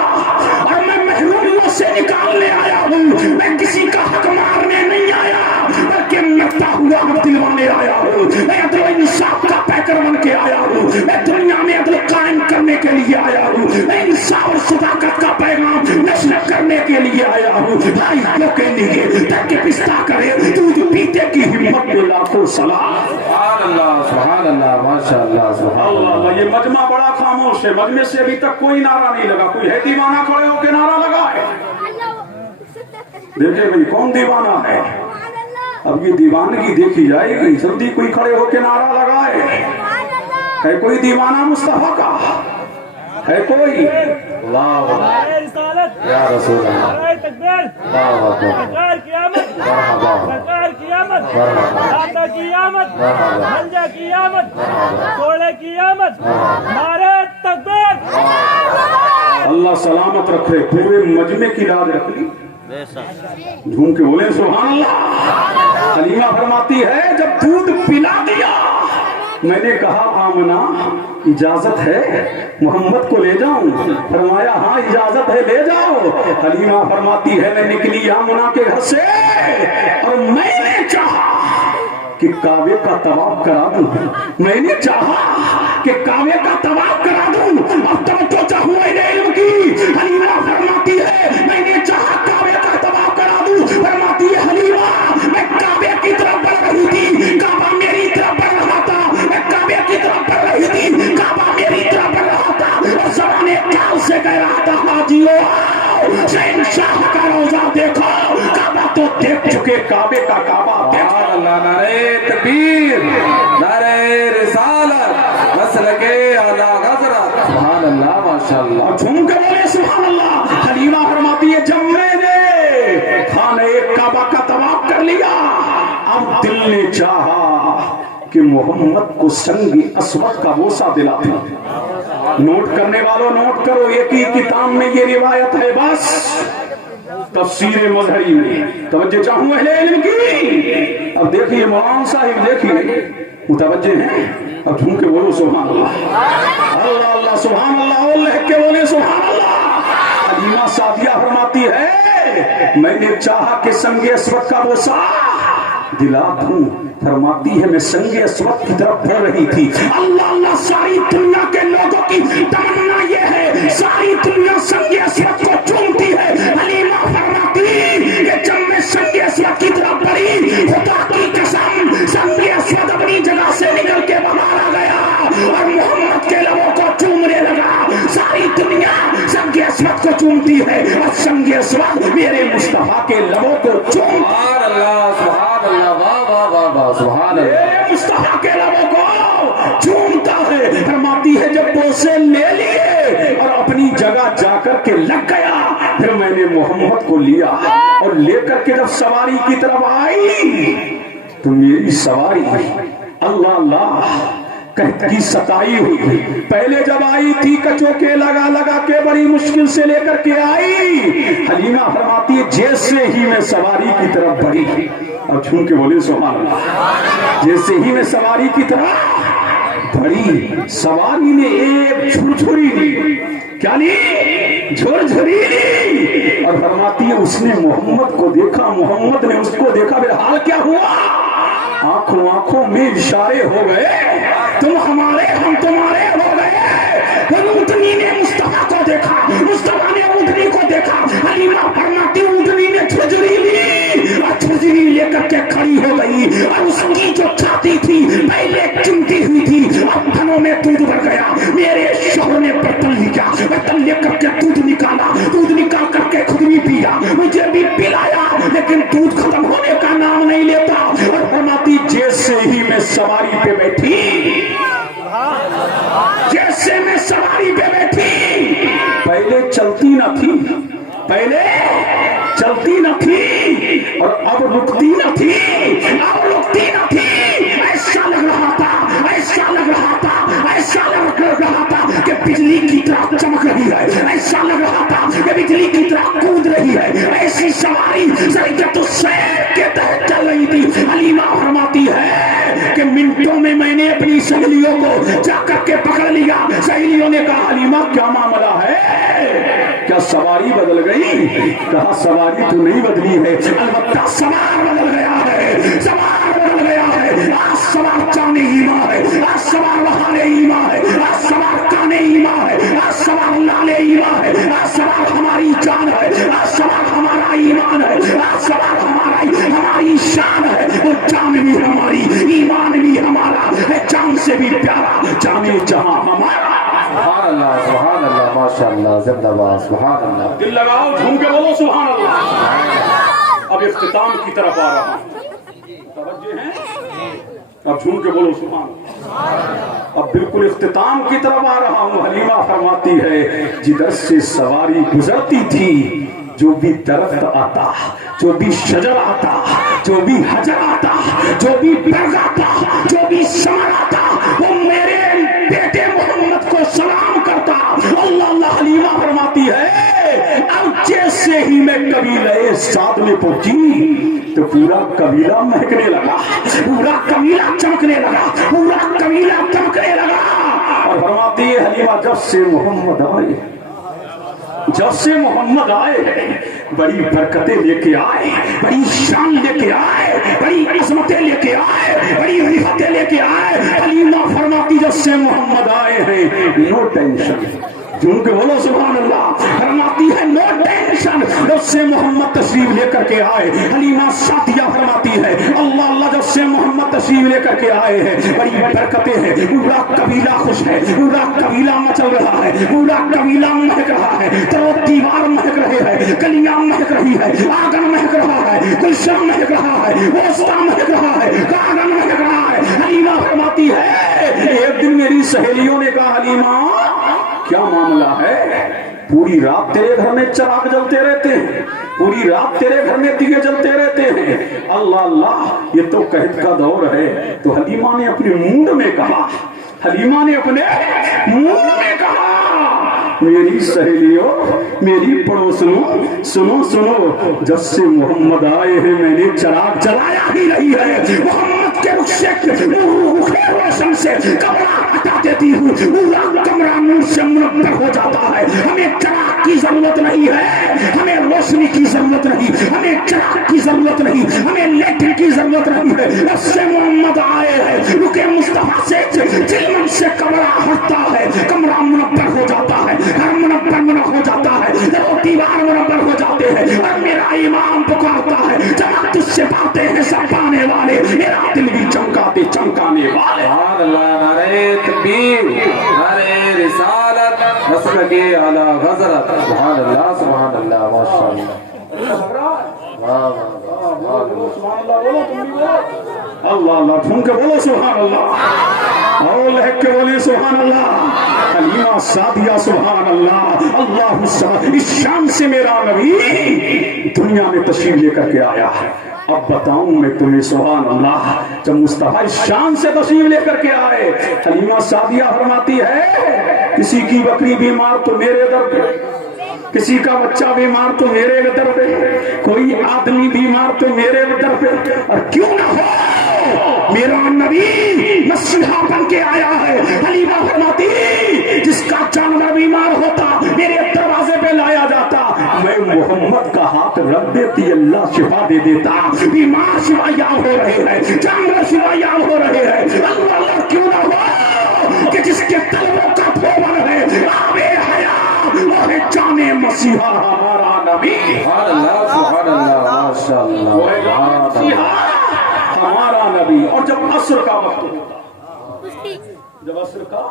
और मैं महरूमियों से निकालने आया हूँ, मैं किसी का हक मारने नहीं आया, बल्कि मरता हुआ हक दिलवाने आया हूँ, मैं अदल इंसाफ का पैकर बन के आया हूँ, मैं दुनिया में अदल कायम करने के लिए आया हूँ, मैं इंसाफ और सदाकत का पैगाम नश्र करने के लिए आया हूँ, भाइयों के लिए ताकि पिस्ता करे दूध पीते की हिम्मत में लाखों सलाम। सुभान अल्लाह, माशाअल्लाह, सुभान अल्लाह। ये मजमा बड़ा खामोश है, मजमे से अभी तक कोई नारा नहीं लगा, कोई है दीवाना खड़े होकर नारा लगा है? देखिए भाई कौन दीवाना है, अब ये दीवानगी देखी जाएगी, जल्दी कोई खड़े होकर नारा लगाए, है कोई दीवाना मुस्तफा का, है कोई? या रसूल अल्लाह, अल्लाह सलामत रखे, पूरे मजमे की लाज रख ली, झूम के बोले सुभान अल्लाह। हलीमा फरमाती है जब दूध पिला दिया मैंने कहा आमना इजाजत है मोहम्मद को ले जाऊं, फरमाया हाँ इजाजत है ले जाओ। हलीमा फरमाती है मैं निकली आमना के घर से और मैंने चाहा कि काबे का तवाफ करा दूं, मैंने चाहा कि काबे का तवाफ करा दूं, अब तब तो चाहूं इल्म की। हलीमा फरमाती है मैंने चाहा काबे का तवाफ करा दूं, फरमाती है हलीमा मैं काबे की तरफ बढ़ रही थी, काबा मेरी तरफ बढ़ रहा था, मैं काबे की तरफ बढ़ रही थी, काबा मेरी तरफ बढ़ रहा था, और ज़माने काल से कह रहा था हाजियो शहंशाह का रोजा देखो, काबा तो देख चुके, काबे का काबा देखो। नारे तकबीर, नारे रिसालत, मसलके आला हज़रत, सुभान अल्लाह, माशाअल्लाह। और झूम के बोले सुभान अल्लाह। हलीमा फरमाती है जब मैंने खाने काबा का तवाफ कर लिया, अब दिल ने चाहा कि मोहम्मद को संगी अस्वद का बोसा दिलाता। नोट करने वालों नोट करो, एक ही किताब में ये रिवायत है, बस तफसीर मजहरी में तवज्जो चाहूं अहले इल्म की। अब देखिए मौलाना साहिब देखिए मुतवज्जे हैं, अब झूम के बोलो सुभान अल्लाह, अल्लाह अल्लाह सुभान अल्लाह, और लहक के बोले सुभान अल्लाह। हलीमा सादिया फरमाती है मैंने चाहा कि संगे अस्वद का बोसा दिला दूं, फरमाती है मैं संगे अस्वद की तरफ बढ़ रही थी। अल्लाह अल्लाह, सारी दुनिया के लोगों की तमन्ना ये है, सारी दुनिया संगे अस्वद को चूमती है। हलीमा फरमाती कि जब मैं संगे अस्वद की तरफ बढ़ी, खुदा की कसम संगे अस्वद अपनी जगह से निकल के बाहर आ गया और मोहम्मद के लबों को चूमने लगा। सारी दुनिया संगे अस्वद को चूमती है और संगे अस्वद मेरे मुस्तफा के लबों को चूम, सुभान अल्लाह, मुस्तफा के लबों को चूमता है। फरमाती है जब बोसे ले लिए और अपनी जगह जाकर के लग गया, फिर मैंने मोहम्मद को लिया और लेकर के जब सवारी की तरफ आई तो मेरी सवारी अल्लाह अल्लाह की सताई हुई। पहले जब आई थी कचो के लगा लगा के बड़ी मुश्किल से लेकर के आई। हलीमा फरमाती है जैसे ही मैं सवारी की तरफ बढ़ी, और झूम के बोले सुभान अल्लाह, जैसे ही मैं सवारी की तरफ बढ़ी, सवारी ने एक झुरझुरी ली, क्या ली? झुरझुरी ली। और फरमाती है उसने मोहम्मद को देखा, मोहम्मद ने उसको देखा, फिर हाल क्या हुआ? आंखों आंखों में इशारे हो गए, तुम हमारे हम तुम्हारे हो गए। ऊँटनी ने मुस्तफा को देखा, मुस्तफा ने ऊँटनी को देखा। हलीमा फरमाती ऊँटनी ने झुरझुरी ली और झुरझुरी लेकर के खड़ी हो गई, और उसकी जो छाती थी पहले चिमटी हुई थी, अब धनों में दूध भर गया। मेरे शोहर ने बर्तन लिया, बर्तन लेकर के दूध निकाला, दूध निकाल करके खुद भी पिया, मुझे भी पिलाया, लेकिन दूध खत्म होने का नाम नहीं लेता। और फरमाती जैसे जैसे ही मैं सवारी पे बैठी, जैसे मैं सवारी पे बैठी, पहले चलती न थी, पहले चलती न थी और अब रुकती न थी, अब रुकती न थी। ऐसा लग रहा था, ऐसा लग रहा था, ऐसा लग रहा था कि बिजली की तरह चमक रही है, ऐसा लग रहा था कि बिजली की तरह कूद रही है। ऐसी सवारी ज़रीक़तुस सैर के तहत चल रही थी। हलीमा फरमाती है कि मिनटों में मैंने अपनी सहेलियों को जाकर के पकड़ लिया। सहेलियों ने कहा, हलीमा क्या मामला है, क्या सवारी बदल गई? कहा, सवारी तो नहीं बदली है, अलबत्ता सवार बदल गया है, सवार बदल गया है। आज सवार चाने ईमा है, आज सवार बहाने ईमा है, आज सवार काने ईमा है, आज सवार लाले ईमा है, आज सवार हमारी जान है, आज सवार हमारा ईमान है, आज सवार हमारी शान है। और जान भी हमारी, ईमान भी हमारा है, जान से भी प्यारा जाने जहां हमारा। सुभान अल्लाह, सुभान अल्लाह, माशाअल्लाह, जिंदाबाद, सुभान अल्लाह। दिल लगाओ, झूम के बोलो सुभान अल्लाह। अब इख्तिताम की तरफ आ रहा हूं, तवज्जो है, अब झूम के बोलो सुभान अल्लाह। अब बिल्कुल इख्तिताम की तरफ आ रहा हूं। हलीमा फरमाती है, जिधर से सवारी गुजरती थी, जो भी दरख्त आता, जो भी शजर आता, जो भी हजर आता, जो भी बर्ग आता, जो भी समर आता, वो मेरे बेटे मोहम्मद को सलाम करता। अल्लाह अल्लाह। हलीमा फरमाती है, अब जैसे ही मैं कबीले साद में पहुंची तो पूरा कबीला महकने लगा, पूरा कबीला चमकने लगा, पूरा कबीला चमकने लगा। और फरमाती है हलीमा, जब से मोहम्मद आए, जब से मोहम्मद आए, बड़ी बरकतें लेके आए, बड़ी शान लेके आए, बड़ी अज़मतें लेके आए, बड़ी रिफ़तें लेके आए। हलीमा फरमाती, जब से मोहम्मद आए हैं, नो टेंशन। झूम के बोलो सुभान अल्लाह। फरमाती है, नो टेंशन। जब से मोहम्मद तशरीफ लेकर के आए, हलीमा सादिया फरमाती है, अल्लाह अल्लाह, जब से मोहम्मद तशरीफ लेकर के आए हैं, बड़ी बरकतें हैं, पूरा कबीला खुश है, पूरा कबीला मचल रहा है, पूरा कबीला महक रहा है, तो दीवार महक रहे हैं, गलियां महक रही है, आंगन महक रहा है, गुलशन महक रहा है, वस्ता महक रहा है, गार्डन महक रहा है। हलीमा फरमाती है, एक दिन मेरी सहेलियों ने कहा, हलीमा क्या मामला है, पूरी रात तेरे घर में चिराग जलते रहते हैं, पूरी रात तेरे घर में दिए जलते रहते हैं। अल्लाह अल्लाह, ये तो कहत का दौर है। तो हलीमा ने अपने मूड में कहा, हलीमा ने अपने मूड में कहा, मेरी सहेलियों, मेरी पड़ोसियों, सुनो सुनो, जब से मोहम्मद आए हैं मैंने चिराग जलाया ही नहीं है। मोहम्मद के रुखे रोशन से कमरा हटा देती हूँ, पूरा कमरा नूर से मुनव्वर हो जाता है। हमें चिराग की जरूरत नहीं है, हमें रोशनी की जरूरत नहीं, हमें चिराग की जरूरत नहीं, हमें लेटर की जरूरत नहीं है। जब से मोहम्मद आए हैं, रुके मुस्तफा से चिलमन से कमरा हटता है, कमरा मुनव्वर हो जाता है, घर मुनव्वर हो जाता है, दीवार मुनव्वर हो जाते हैं। और मेरा इमाम पुकारता है, जब तुझसे बातें हैं सब पाने वाले, मेरा दिल भी चमकाते चमकाने वाले। सुभान अल्लाह, नारे तकबीर, नारे रिसालत, मसलके आला गज़रत। सुभान अल्लाह, सुभान अल्लाह, माशाअल्लाह। वाह वाह, सुभान अल्लाह बोलो, तुम भी बोलो अल्लाह अल्लाह, झूम के बोलो सुभान अल्लाह, और लहक के बोले सुभान अल्लाह। हलीमा सादिया सुभान अल्लाह। अल्लाह, इस शान से मेरा नबी दुनिया में तशरीफ लेकर के आया है। अब बताऊं मैं तुम्हें सुभान अल्लाह, जब मुस्तफा इस शान से तशरीफ लेकर के आए, हलीमा सादिया फरमाती है, किसी की बकरी बीमार तो मेरे दर पे, किसी का बच्चा बीमार तो मेरे दर पे, कोई आदमी बीमार तो मेरे दर पे, और क्यों ना हो मेरा नबी मसीहा बन के आया है। हलीमा फरमाती, जिसका जानवर बीमार होता मेरे दरवाजे पे लाया जाता, मैं मोहम्मद का हाथ रख देती, अल्लाह शिफा दे देता। बीमार शिफायाब हो रहे हैं, जानवर शिफायाब हो रहे हैं। अल्लाह अल्लाह, क्यों ना हो कि जिसके तलवों का भोवन है, आवे हया और जाने मसीहा हमारा नबी। सुभान अल्लाह, सुभान अल्लाह, माशाअल्लाह, हमारा नबी। और जब असर का वक्त होता, जब असर का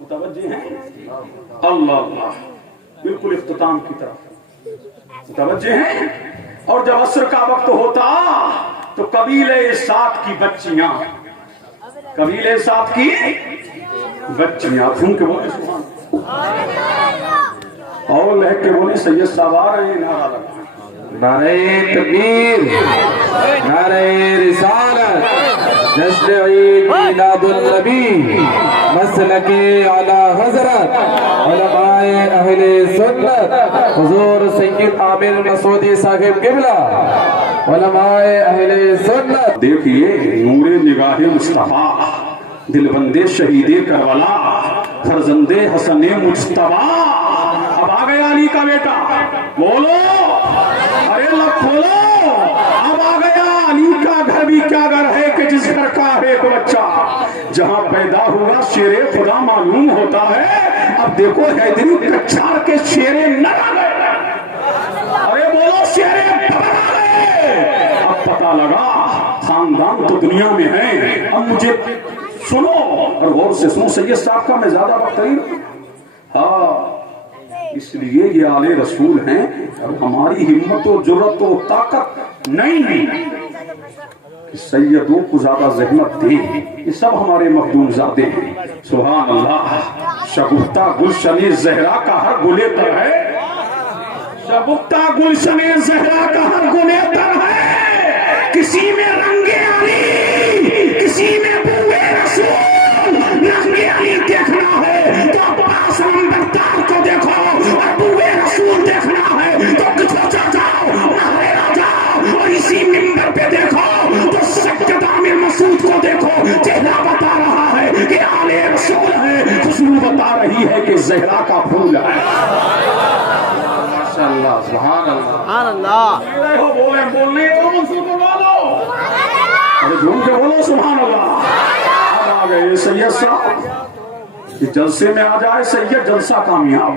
मुतवज्जे हैं, अल्लाह अल्लाह, बिल्कुल इख्तिताम की तरफ मुतवज्जे हैं। और जब असर का वक्त होता تو قبیلے سات کی بچیاں، قبیلے سات کی بچیاں جھوم کے بولے سبحان اللہ، اور لہک کے بولے سید صاحب آ رہے ہیں، نعرہ لگا، نعرہ تکبیر، نعرہ رسالت، جشن عید میلاد النبی، مسلک اعلی حضرت علماء اہل سنت حضور سید عامر مسعودی صاحب قبلہ، علماء اہل سنت۔ دیکھیے نور نگاہ مصطفیٰ، دل بندے شہید کربلا، فرزند حسن مجتبیٰ، اب آ گیا علی کا بیٹا، بولو ارے لب کھولو، اب آ گیا علی کا گھر بھی کیا گھر ہے کہ جس گھر کا ہے ایک بچہ، جہاں پیدا ہوا شیر خدا معلوم ہوتا ہے۔ اب دیکھو حیدری کچھار کے شیر نہ گئے، ارے بولو شیر بابا گئے، اب پتا لگا خاندان تو دنیا میں ہے۔ اب مجھے سنو اور غور سے سنو، سید صاحب کا میں زیادہ وقت نہیں، ہاں اس لیے یہ آل رسول ہیں، اور ہماری ہمت و جرت و طاقت نہیں کہ سیدوں کو زیادہ زحمت دیں، یہ سب ہمارے مخدوم زادے ہیں۔ سبحان اللہ، شگفتہ گلشن زہرا کا ہر گلے پر ہے، شگفتہ گلشن زہرا کا ہر گلے پر ہے، کسی میں رنگ علی، کسی میں بوئے رسول، رنگ علی دیکھنا ہے تو عباس نمبردار کو دیکھو، اور بوئے رسول دیکھنا ہے تو کچھ جاؤ نہرا جاؤ، اور اسی منبر پہ دیکھو تو سید عامر مسعود کو دیکھو، چہرہ بتا رہا ہے کہ آل رسول ہے، خوشبو بتا رہی ہے کہ زہرا کا پھول ہے۔ ماشاءاللہ، سبحان اللہ، سبحان اللہ، بولنے کو منصور کو بولو، ارے جھوم کے بولو سبحان اللہ۔ اب آ گئے سید صاحب، کہ جلسے میں آ جائے سید جلسہ کامیاب،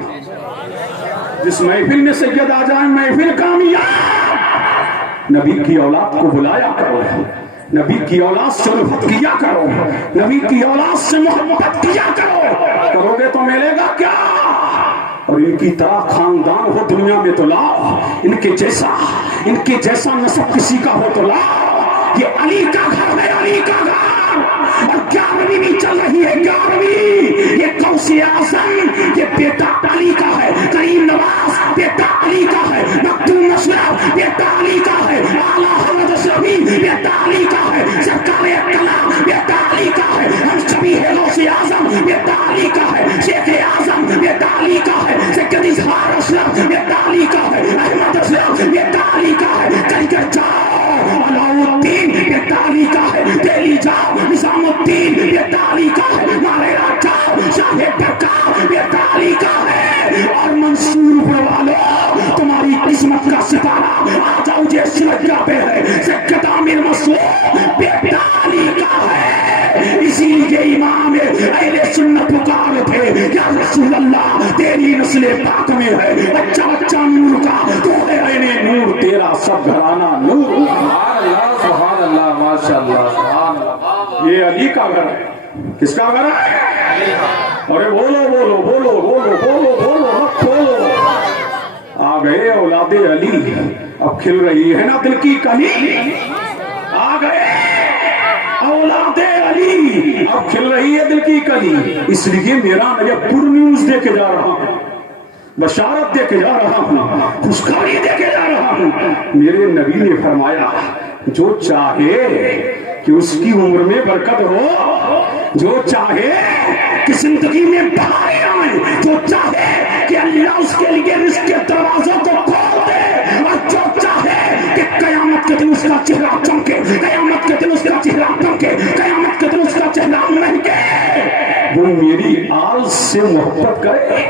جس محفل میں سید آ جائے محفل کامیاب۔ نبی کی اولاد کو بلایا کرو، نبی کی اولاد سے الفت کیا کرو، نبی کی اولاد سے محبت کیا کرو، کرو گے تو ملے گا کیا؟ اور ان کی طرح خاندان ہو دنیا میں تو لاؤ، ان کے جیسا نسب کسی کا ہو تو لاؤ۔ یہ علی کا گھر ہے، علی کا گھر، اور 11ویں بھی چل رہی ہے، 11ویں۔ یہ غوث اعظم یہ بیٹا علی کا ہے، کریم نواز بیٹا علی کا ہے، مکتوم اشرف بیٹا علی کا ہے، اعلیٰ حضرت اشرفی بیٹا علی کا ہے، سرکار کلام بیٹا علی کا ہے، ہم سبھی ہے غوث اعظم بیٹا علی کا ہے، شیخ اعظم بیٹا علی کا ہے، سید اظہار اشرف بیٹا علی کا ہے، احمد اشرف بیٹا علی کا ہے، چل کر جاؤ علاؤالدین بیٹا علی کا ہے، دہلی جاؤ نظام الدین بیٹا علی کا ہے، مالیرا جاؤ شاہ برکات بیٹا علی کا ہے، اور منصور والو تمہاری قسمت کا ستارہ آ جاؤ جے شرجہ پہ ہے، سید عامر مسعود بیٹا علی کا ہے۔ اسی لیے امام اہل سنت پکار تھے، یا رسول اللہ تیری نسل پاک میں ہے بچہ بچہ نور کا، تو ہے عین نور تیرا سب گھرانہ نور۔ سبحان اللہ، سبحان اللہ، ماشاءاللہ، سبحان اللہ۔ یہ علی کا گھر ہے، کس کا گھر ہے؟ ارے بولو بولو بولو بولو بولو بولو مت کھولو۔ آ گئے اولاد علی، اب کھل رہی ہے نا دل کی کلی، آ گئے اولاد علی، اب کھل رہی ہے دل کی کلی۔ اس لیے میرا میں پر نیوز دے کے جا رہا ہوں، بشارت دے کے جا رہا ہوں، خوشخبری دے کے جا رہا ہوں۔ میرے نبی نے فرمایا جو چاہے کہ اس کی عمر میں برکت ہو، جو چاہے کہ زندگی میں بہاریں آئیں، جو چاہے کہ اللہ اس کے لیے رزق کے دروازوں کو کھول دے، اور جو چاہے کہ قیامت کے دن اس کا چہرہ چمکے، قیامت کے دن اس کا چہرہ چمکے، قیامت کے دن اس کا چہرہ مہکے، وہ میری آل سے محبت کرے،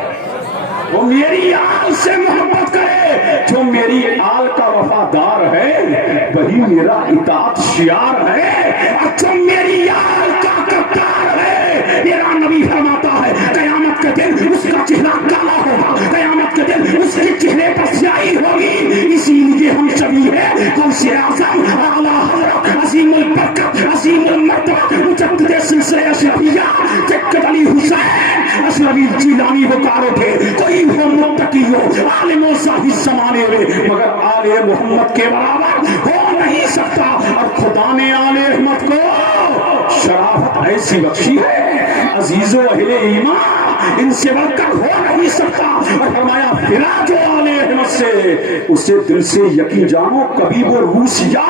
وہ میری آل سے محبت کرے، جو میری آل کا وفادار ہے وہی میرا اطاعت شیار ہے، اور جو میری آل کا غدار ہے، میرا نبی فرماتا ہے قیامت کے دن اس کا چہرہ کالا ہوگا، قیامت کے دن اس کے چہرے پر سیاہی ہوگی۔ اسی لیے ہم سبھی ہے غوث اعظم اعلیٰ حضرت عظیم البرکت عظیم المرتبہ مجدد سلسلہ اشرفیہ سید علی حسین اشرفی جیلانی بکارے تھے، کوئی ہو متقی ہو عالم و صاحب زمانے میں، مگر آل محمد کے برابر ہو नहीं सकता। और खुदा ने आले अहमद को शराफत ऐसी बख्शी है, अजीजो अहले ईमान, इनसे बढ़कर हो नहीं सकता। और फरमाया फिरा जो आले अहमद से, उसे दिल से यकीन जानो कभी वो रूसिया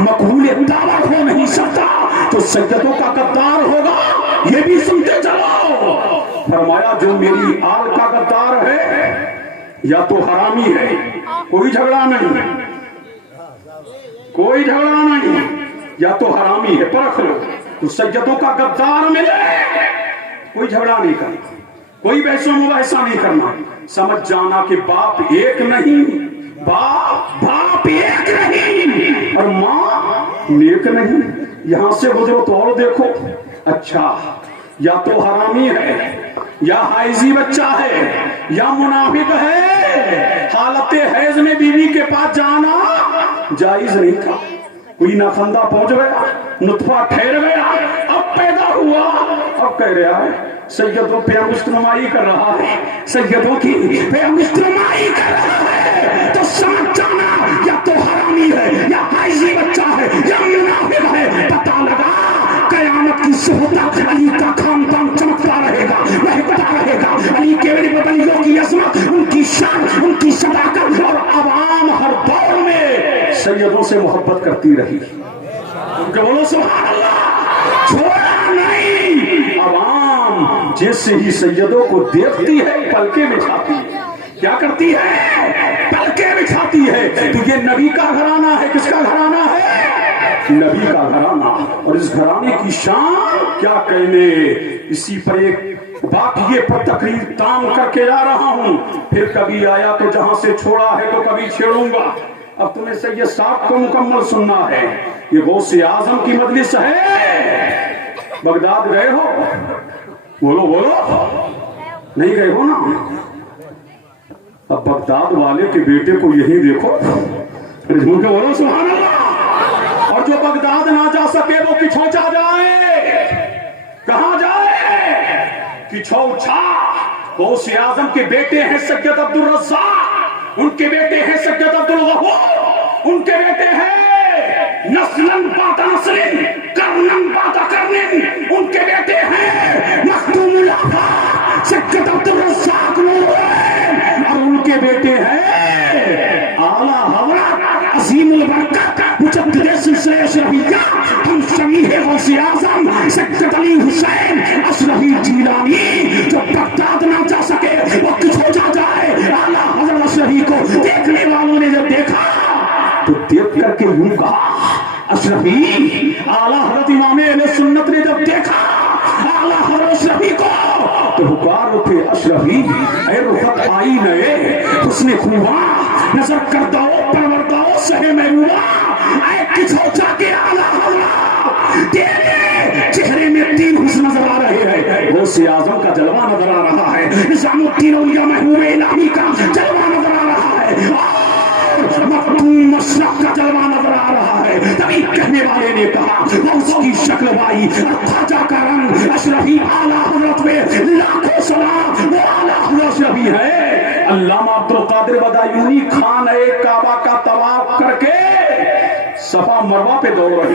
मकबूल दावत हो नहीं सकता, तो सज्जदों का गद्दार होगा, ये भी सुनते चलो। फरमाया जो मेरी आल का गद्दार है या तो हरामी है, कोई झगड़ा नहीं, कोई झगड़ा नहीं, या तो हरामी है, परख लो। तो सज्जदों का गद्दार मिले, कोई झगड़ा नहीं करना, कोई बहसो मुबाहिसा नहीं करना, समझ जाना कि बाप एक नहीं, बाप एक नहीं और माँ नेक नहीं। यहां से गुजरो तो और देखो, अच्छा या तो हरामी है, या हाइजी बच्चा है, या मुनाफिक है। हालत हैज में बीवी के पास जाना जायज नहीं था। कोई नाखंदा पहुंच गया, नुतफा ठहर गया, अब पैदा हुआ, अब कह रहा है सैयदों पे मुस्तमाई कर रहा है, सैयदों की पे मुस्तमाई कर रहा है, तो समझ जाना या तो हरामी है, या हाइजी बच्चा है, या मुनाफिक है। पता लगा कयामत की सुहबत अली का खानदान चमकता रहेगा, महकता रहेगा। अली के बदलियों की अजमत, उनकी शान, उनकी सदाकत, और अवाम हर दौर में सैयदों से मोहब्बत करती रही। उनके बोलो सुभान अल्लाह, छोड़ा नहीं। अवाम जैसे ही सैयदों को देखती है पलके बिछाती है। क्या करती है? पलके बिछाती है। तो ये नबी का घराना है। किसका घराना है? नबी का घराना। और इस घराने की शान क्या कहने। इसी पर एक बाकी पर तकरीर ताम करके जा रहा हूं, फिर कभी आया तो जहां से छोड़ा है तो कभी छेड़ूंगा। अब तुम्हें सैयद साहब को मुकम्मल सुनना है। ये गौसे आजम की मजलिस है। बगदाद गए हो? बोलो बोलो, नहीं गए हो ना? अब बगदाद वाले के बेटे को यही देखो, बोलो सुभान अल्लाह। और जो बगदाद ना जा सके वो किछौछा जाए। कहां जाए? किछौछा। गौसे आजम के बेटे हैं सैयद अब्दुल रज़्ज़ाक, उनके बेटे हैं सैयद अब्दुल गफूर, उनके बेटे हैं नस्लन बादा नस्लिन, कर्नन बादा कर्निन, उनके बेटे हैं मखदूमुल आफाक सैयद अब्दुल रज़्ज़ाक नूरैन, और उनके बेटे हैं आला हज़रत अज़ीमुल बरकत मुजद्दिद सिलसिला अशरफिया हम शमीह गौसे आजम सैयद अली हुसैन अशरफी जीलानी। जो बगदाद ना जा सके वो किछौछा जाए। आला हज़रत अशरफी को देखने वालों ने जब देखा तो देख करके यूं कहा अशरफी। आला हज़रत इमाम अहले सुन्नत ने जब देखा आला हज़रत अशरफी को तो पुकार उठे अशरफी ऐ रुफत आई नए उसने खूबा नजर कर दो परवर दो सहे महबूबा ऐ किछौछा के आला हज़रत तेरे चेहरे में तीन हुस्न नजर आ रहे हैं। गौसे आजम का जलवा नजर आ रहा है, निज़ामुद्दीन औलिया महबूब इलाही का जलवा नजर आ रहा है, और मखदूम मशरफ का जलवा नजर आ रहा है। तभी कहने वाले ने कहा वो उसकी शक्ल भाई ख्वाजा का रंग अशरफी आला हज़रत में लाखों सलाम वो आला हज़रत अशरफी है। अल्लामा अब्दुल कादिर बदायूनी खान एक काबा का तवाफ करके सफा मरवा पे दौड़ रहे।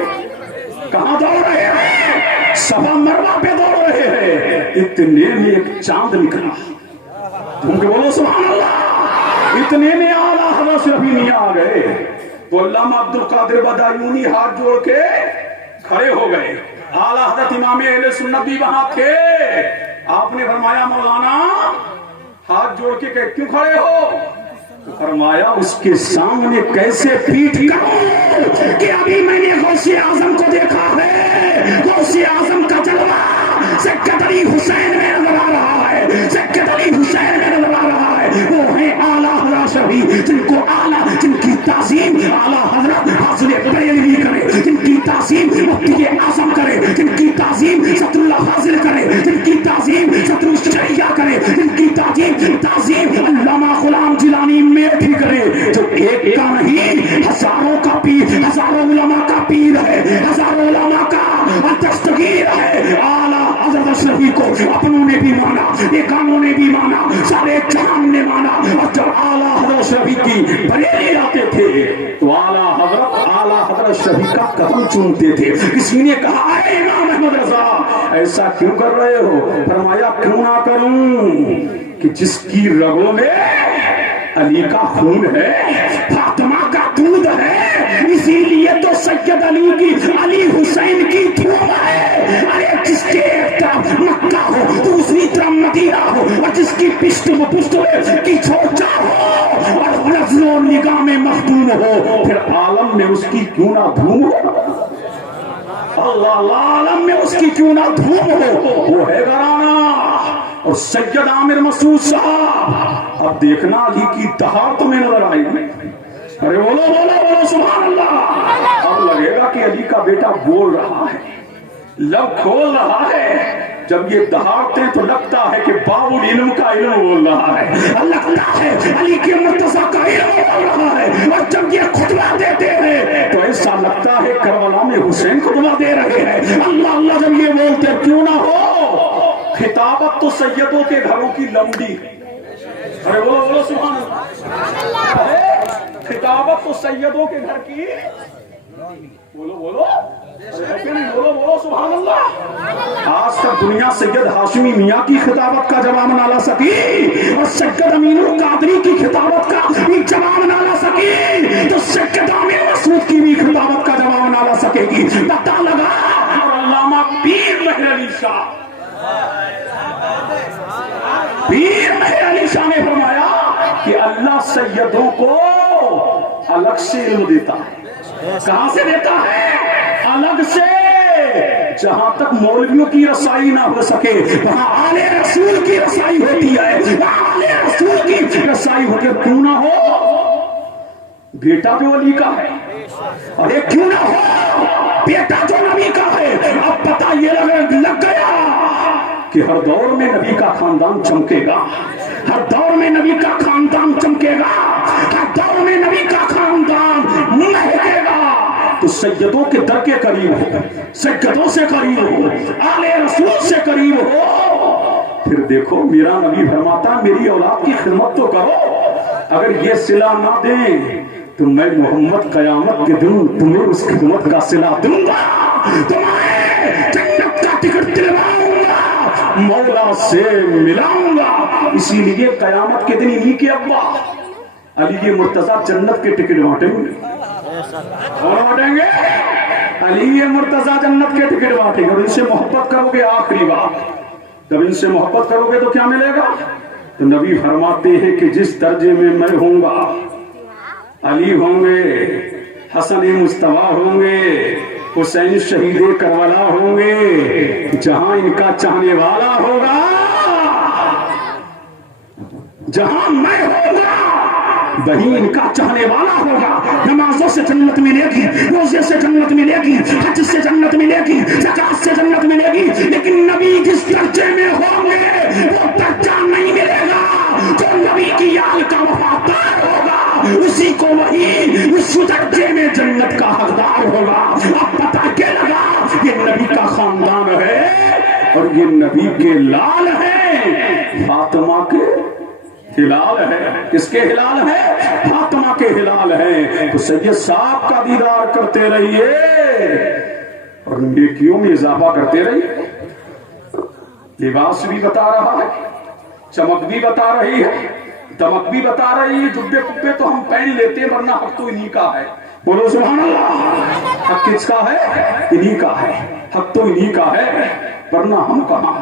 कहां दौड़ रहे हैं? सफा मरवा पे दौड़ रहे हैं। इतने में एक चांद निकला। तुमके बोलो सुभान अल्लाह। इतने में आला हज़रत अशरफी नहीं आ गए तो अल्लामा अब्दुल कादिर बदायूनी हाथ जोड़ के खड़े हो गए। आला हज़रत इमाम अहले सुन्नत भी वहां थे। आपने फरमाया मौलाना हाथ जोड़ के क्यों खड़े हो? तो फरमाया उसके सामने कैसे पीठ करूं कि अभी मैंने गौसे आजम को देखा है। गौसे आजम का जलवा सैयद अली हुसैन में नजर आ रहा है, सैयद अली हुसैन में नजर आ रहा है। वो है आला हज़रत अशरफी जिनको आला जिनकी ताज़ीम आला हज़रत हाज़िर बरेलवी करे, जिनकी ताज़ीम मुफ्ती आज़म करे, जिनकी ताज़ीम सदरुल्लाह फाज़िल करे, जिनकी ताज़ीम सदरुल शरिया करे, जिनकी ताज़ीम अल्लामा गुलाम जिलानी में भी करे। जो एक का नहीं हजारों का पीर, हजारों उलमा का पीर है, हजारों उलमा का दस्तगीर है। आला हज़रत नबी को अपनों ने भी माना, बेगानों ने भी माना, सारे जहान ने माना। और जब आला हजरत शफी की बरेली आते थे तो आला हजरत शफी का कदम चूमते थे। किसी ने कहा अरे इमाम अहमद रजा ऐसा क्यों कर रहे हो? फरमाया क्यों ना करूं कि जिसकी रगों में अली का खून है, फातिमा का दूध है, इसीलिए तो सैयद अली की, अली हुसैन की धूम है। अरे जिसके एक तरफ मक्का हो दूसरी तरफ मदीना हो, और जिसकी पिष्ट की छोटा हो और नजरों निगाह में मखदूम हो, फिर आलम में उसकी क्यों ना धूम हो? अल्लाह आलम में उसकी क्यों ना धूम हो? वो है घराना। और सैयद आमिर मसूद साहब, अब देखना अली की दहाड़ तुम्हें नजर आई। अरे बोलो बोलो बोलो सुभान अल्लाह। अब लगेगा कि अली का बेटा बोल रहा है, लब खोल रहा है। जब ये दहाड़ते हैं तो लगता है कि बाबुल इल्म का इल्म बोल रहा है, लगता है अली के मुर्तजा का इल्म बोल रहा है। और जब ये खुतबा देते हैं तो ऐसा लगता है करबला में हुसैन खुतबा दे रहे हैं। अल्लाह अल्लाह जब ये बोलते क्यों ना हो, खिताबत तो सैयदों के घरों की लंबी। अरे बोलो बोलो सुभान अल्लाह। खिताबत तो सैयदों के घर की, बोलो बोलो बोलो बोलो सुभान अल्लाह। आज तक दुनिया सैयद हाशमी मियाँ की खिताबत का जवाब ना ला सकी, और सैयद अमीनुल कादरी की खिताबत का भी जवाब ना ला सकी, तो सैयद आमिर मसूद की भी खिताबत का जवाब ना ला सकेगी। पता लगा। और अल्लामा पीर मेहर अली शाह, पीर मेहर अली शाह ने फरमाया कि अल्लाह सैयदों को अलग से इल्म देता है। कहां से देता है? अलग से। जहां तक मौलवियों की रसाई ना हो सके वहां आले रसूल की रसाई होती है। आले रसूल की रसाई होके क्यों ना हो? बेटा जो अली का है, अरे क्यों ना हो? बेटा जो नबी का है। अब पता ये लग गया कि हर दौर में नबी का खानदान चमकेगा, हर दौर में नबी का खानदान चमकेगा, हर दौर में नबी का खानदान महकेगा। तो सैयदों के दर के करीब हो, सैयदों से करीब हो, आले रसूल से करीब हो। फिर देखो मेरा नबी फरमाता मेरी औलाद की खिदमत तो करो। अगर ये सिला ना दें तो मैं मोहम्मद कयामत के दिन तुम्हें उस खिदमत का सिला दूंगा, तुम्हें जन्नत का टिकट दिलवाऊंगा, मौला से मिलाऊंगा। इसीलिए कयामत के दिन इन्हीं के अब्बा अली मुर्तजा जन्नत के टिकट बांटेंगे। कौन बांटेंगे? अली मुर्तजा जन्नत के टिकट बांटेंगे। और इनसे मोहब्बत करोगे, आखिरी बात, जब इनसे मोहब्बत करोगे तो क्या मिलेगा? तो नबी फरमाते हैं कि जिस दर्जे में मैं होऊंगा, अली होंगे, हसन मुस्तफा होंगे, हुसैन शहीद करबला होंगे, जहां इनका चाहने वाला होगा, जहां मैं होगा वहीं इनका चाहने वाला होगा। नमाजों से जन्नत मिलेगी, रोजे से जन्नत मिलेगी, हज से जन्नत मिलेगी, ज़कात से जन्नत मिलेगी, लेकिन नबी जिस दर्जे में होंगे वो दर्जा नहीं मिलेगा। जो नबी की आल का वफादार होगा उसी को वही उस दर्जे में जन्नत का हकदार होगा। अब पता क्या लगा? ये नबी का खानदान है और ये नबी के लाल है, फातिमा के हिलाल है। किसके हिलाल है? फातिमा के हिलाल है। तो सैयद साहब का दीदार करते रहिए और नेकियों में इजाफा करते रहिए। लिबास भी बता रहा है, चमक भी बता रही है, दमक भी बता रही है। जुब्बे कुब्बे तो हम पहन लेते हैं, वरना हक तो इन्हीं का है। बोलो सुभान अल्लाह। हक किसका है? इन्हीं का है। हक तो इन्हीं का है, वरना हम कहां?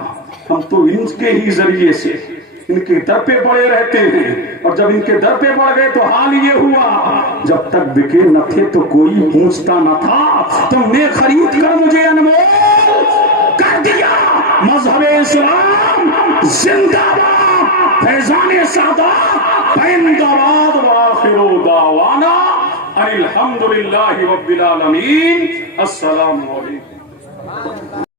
हम तो इनके ही जरिए से इनके दर पे पड़े रहते हैं। और जब इनके दर पे बढ़ गए तो हाल ये हुआ, जब तक बिके न थे तो कोई पूछता न था, तुमने खरीद कर मुझे अनमोल कर दिया। मजहब इस्लाम जिंदाबाद, फैजान सादात जिंदाबाद। वाखिरु दावाना अनिल हम्दुलिल्लाहि रब्बिल आलमीन। अस्सलामु अलैकुम।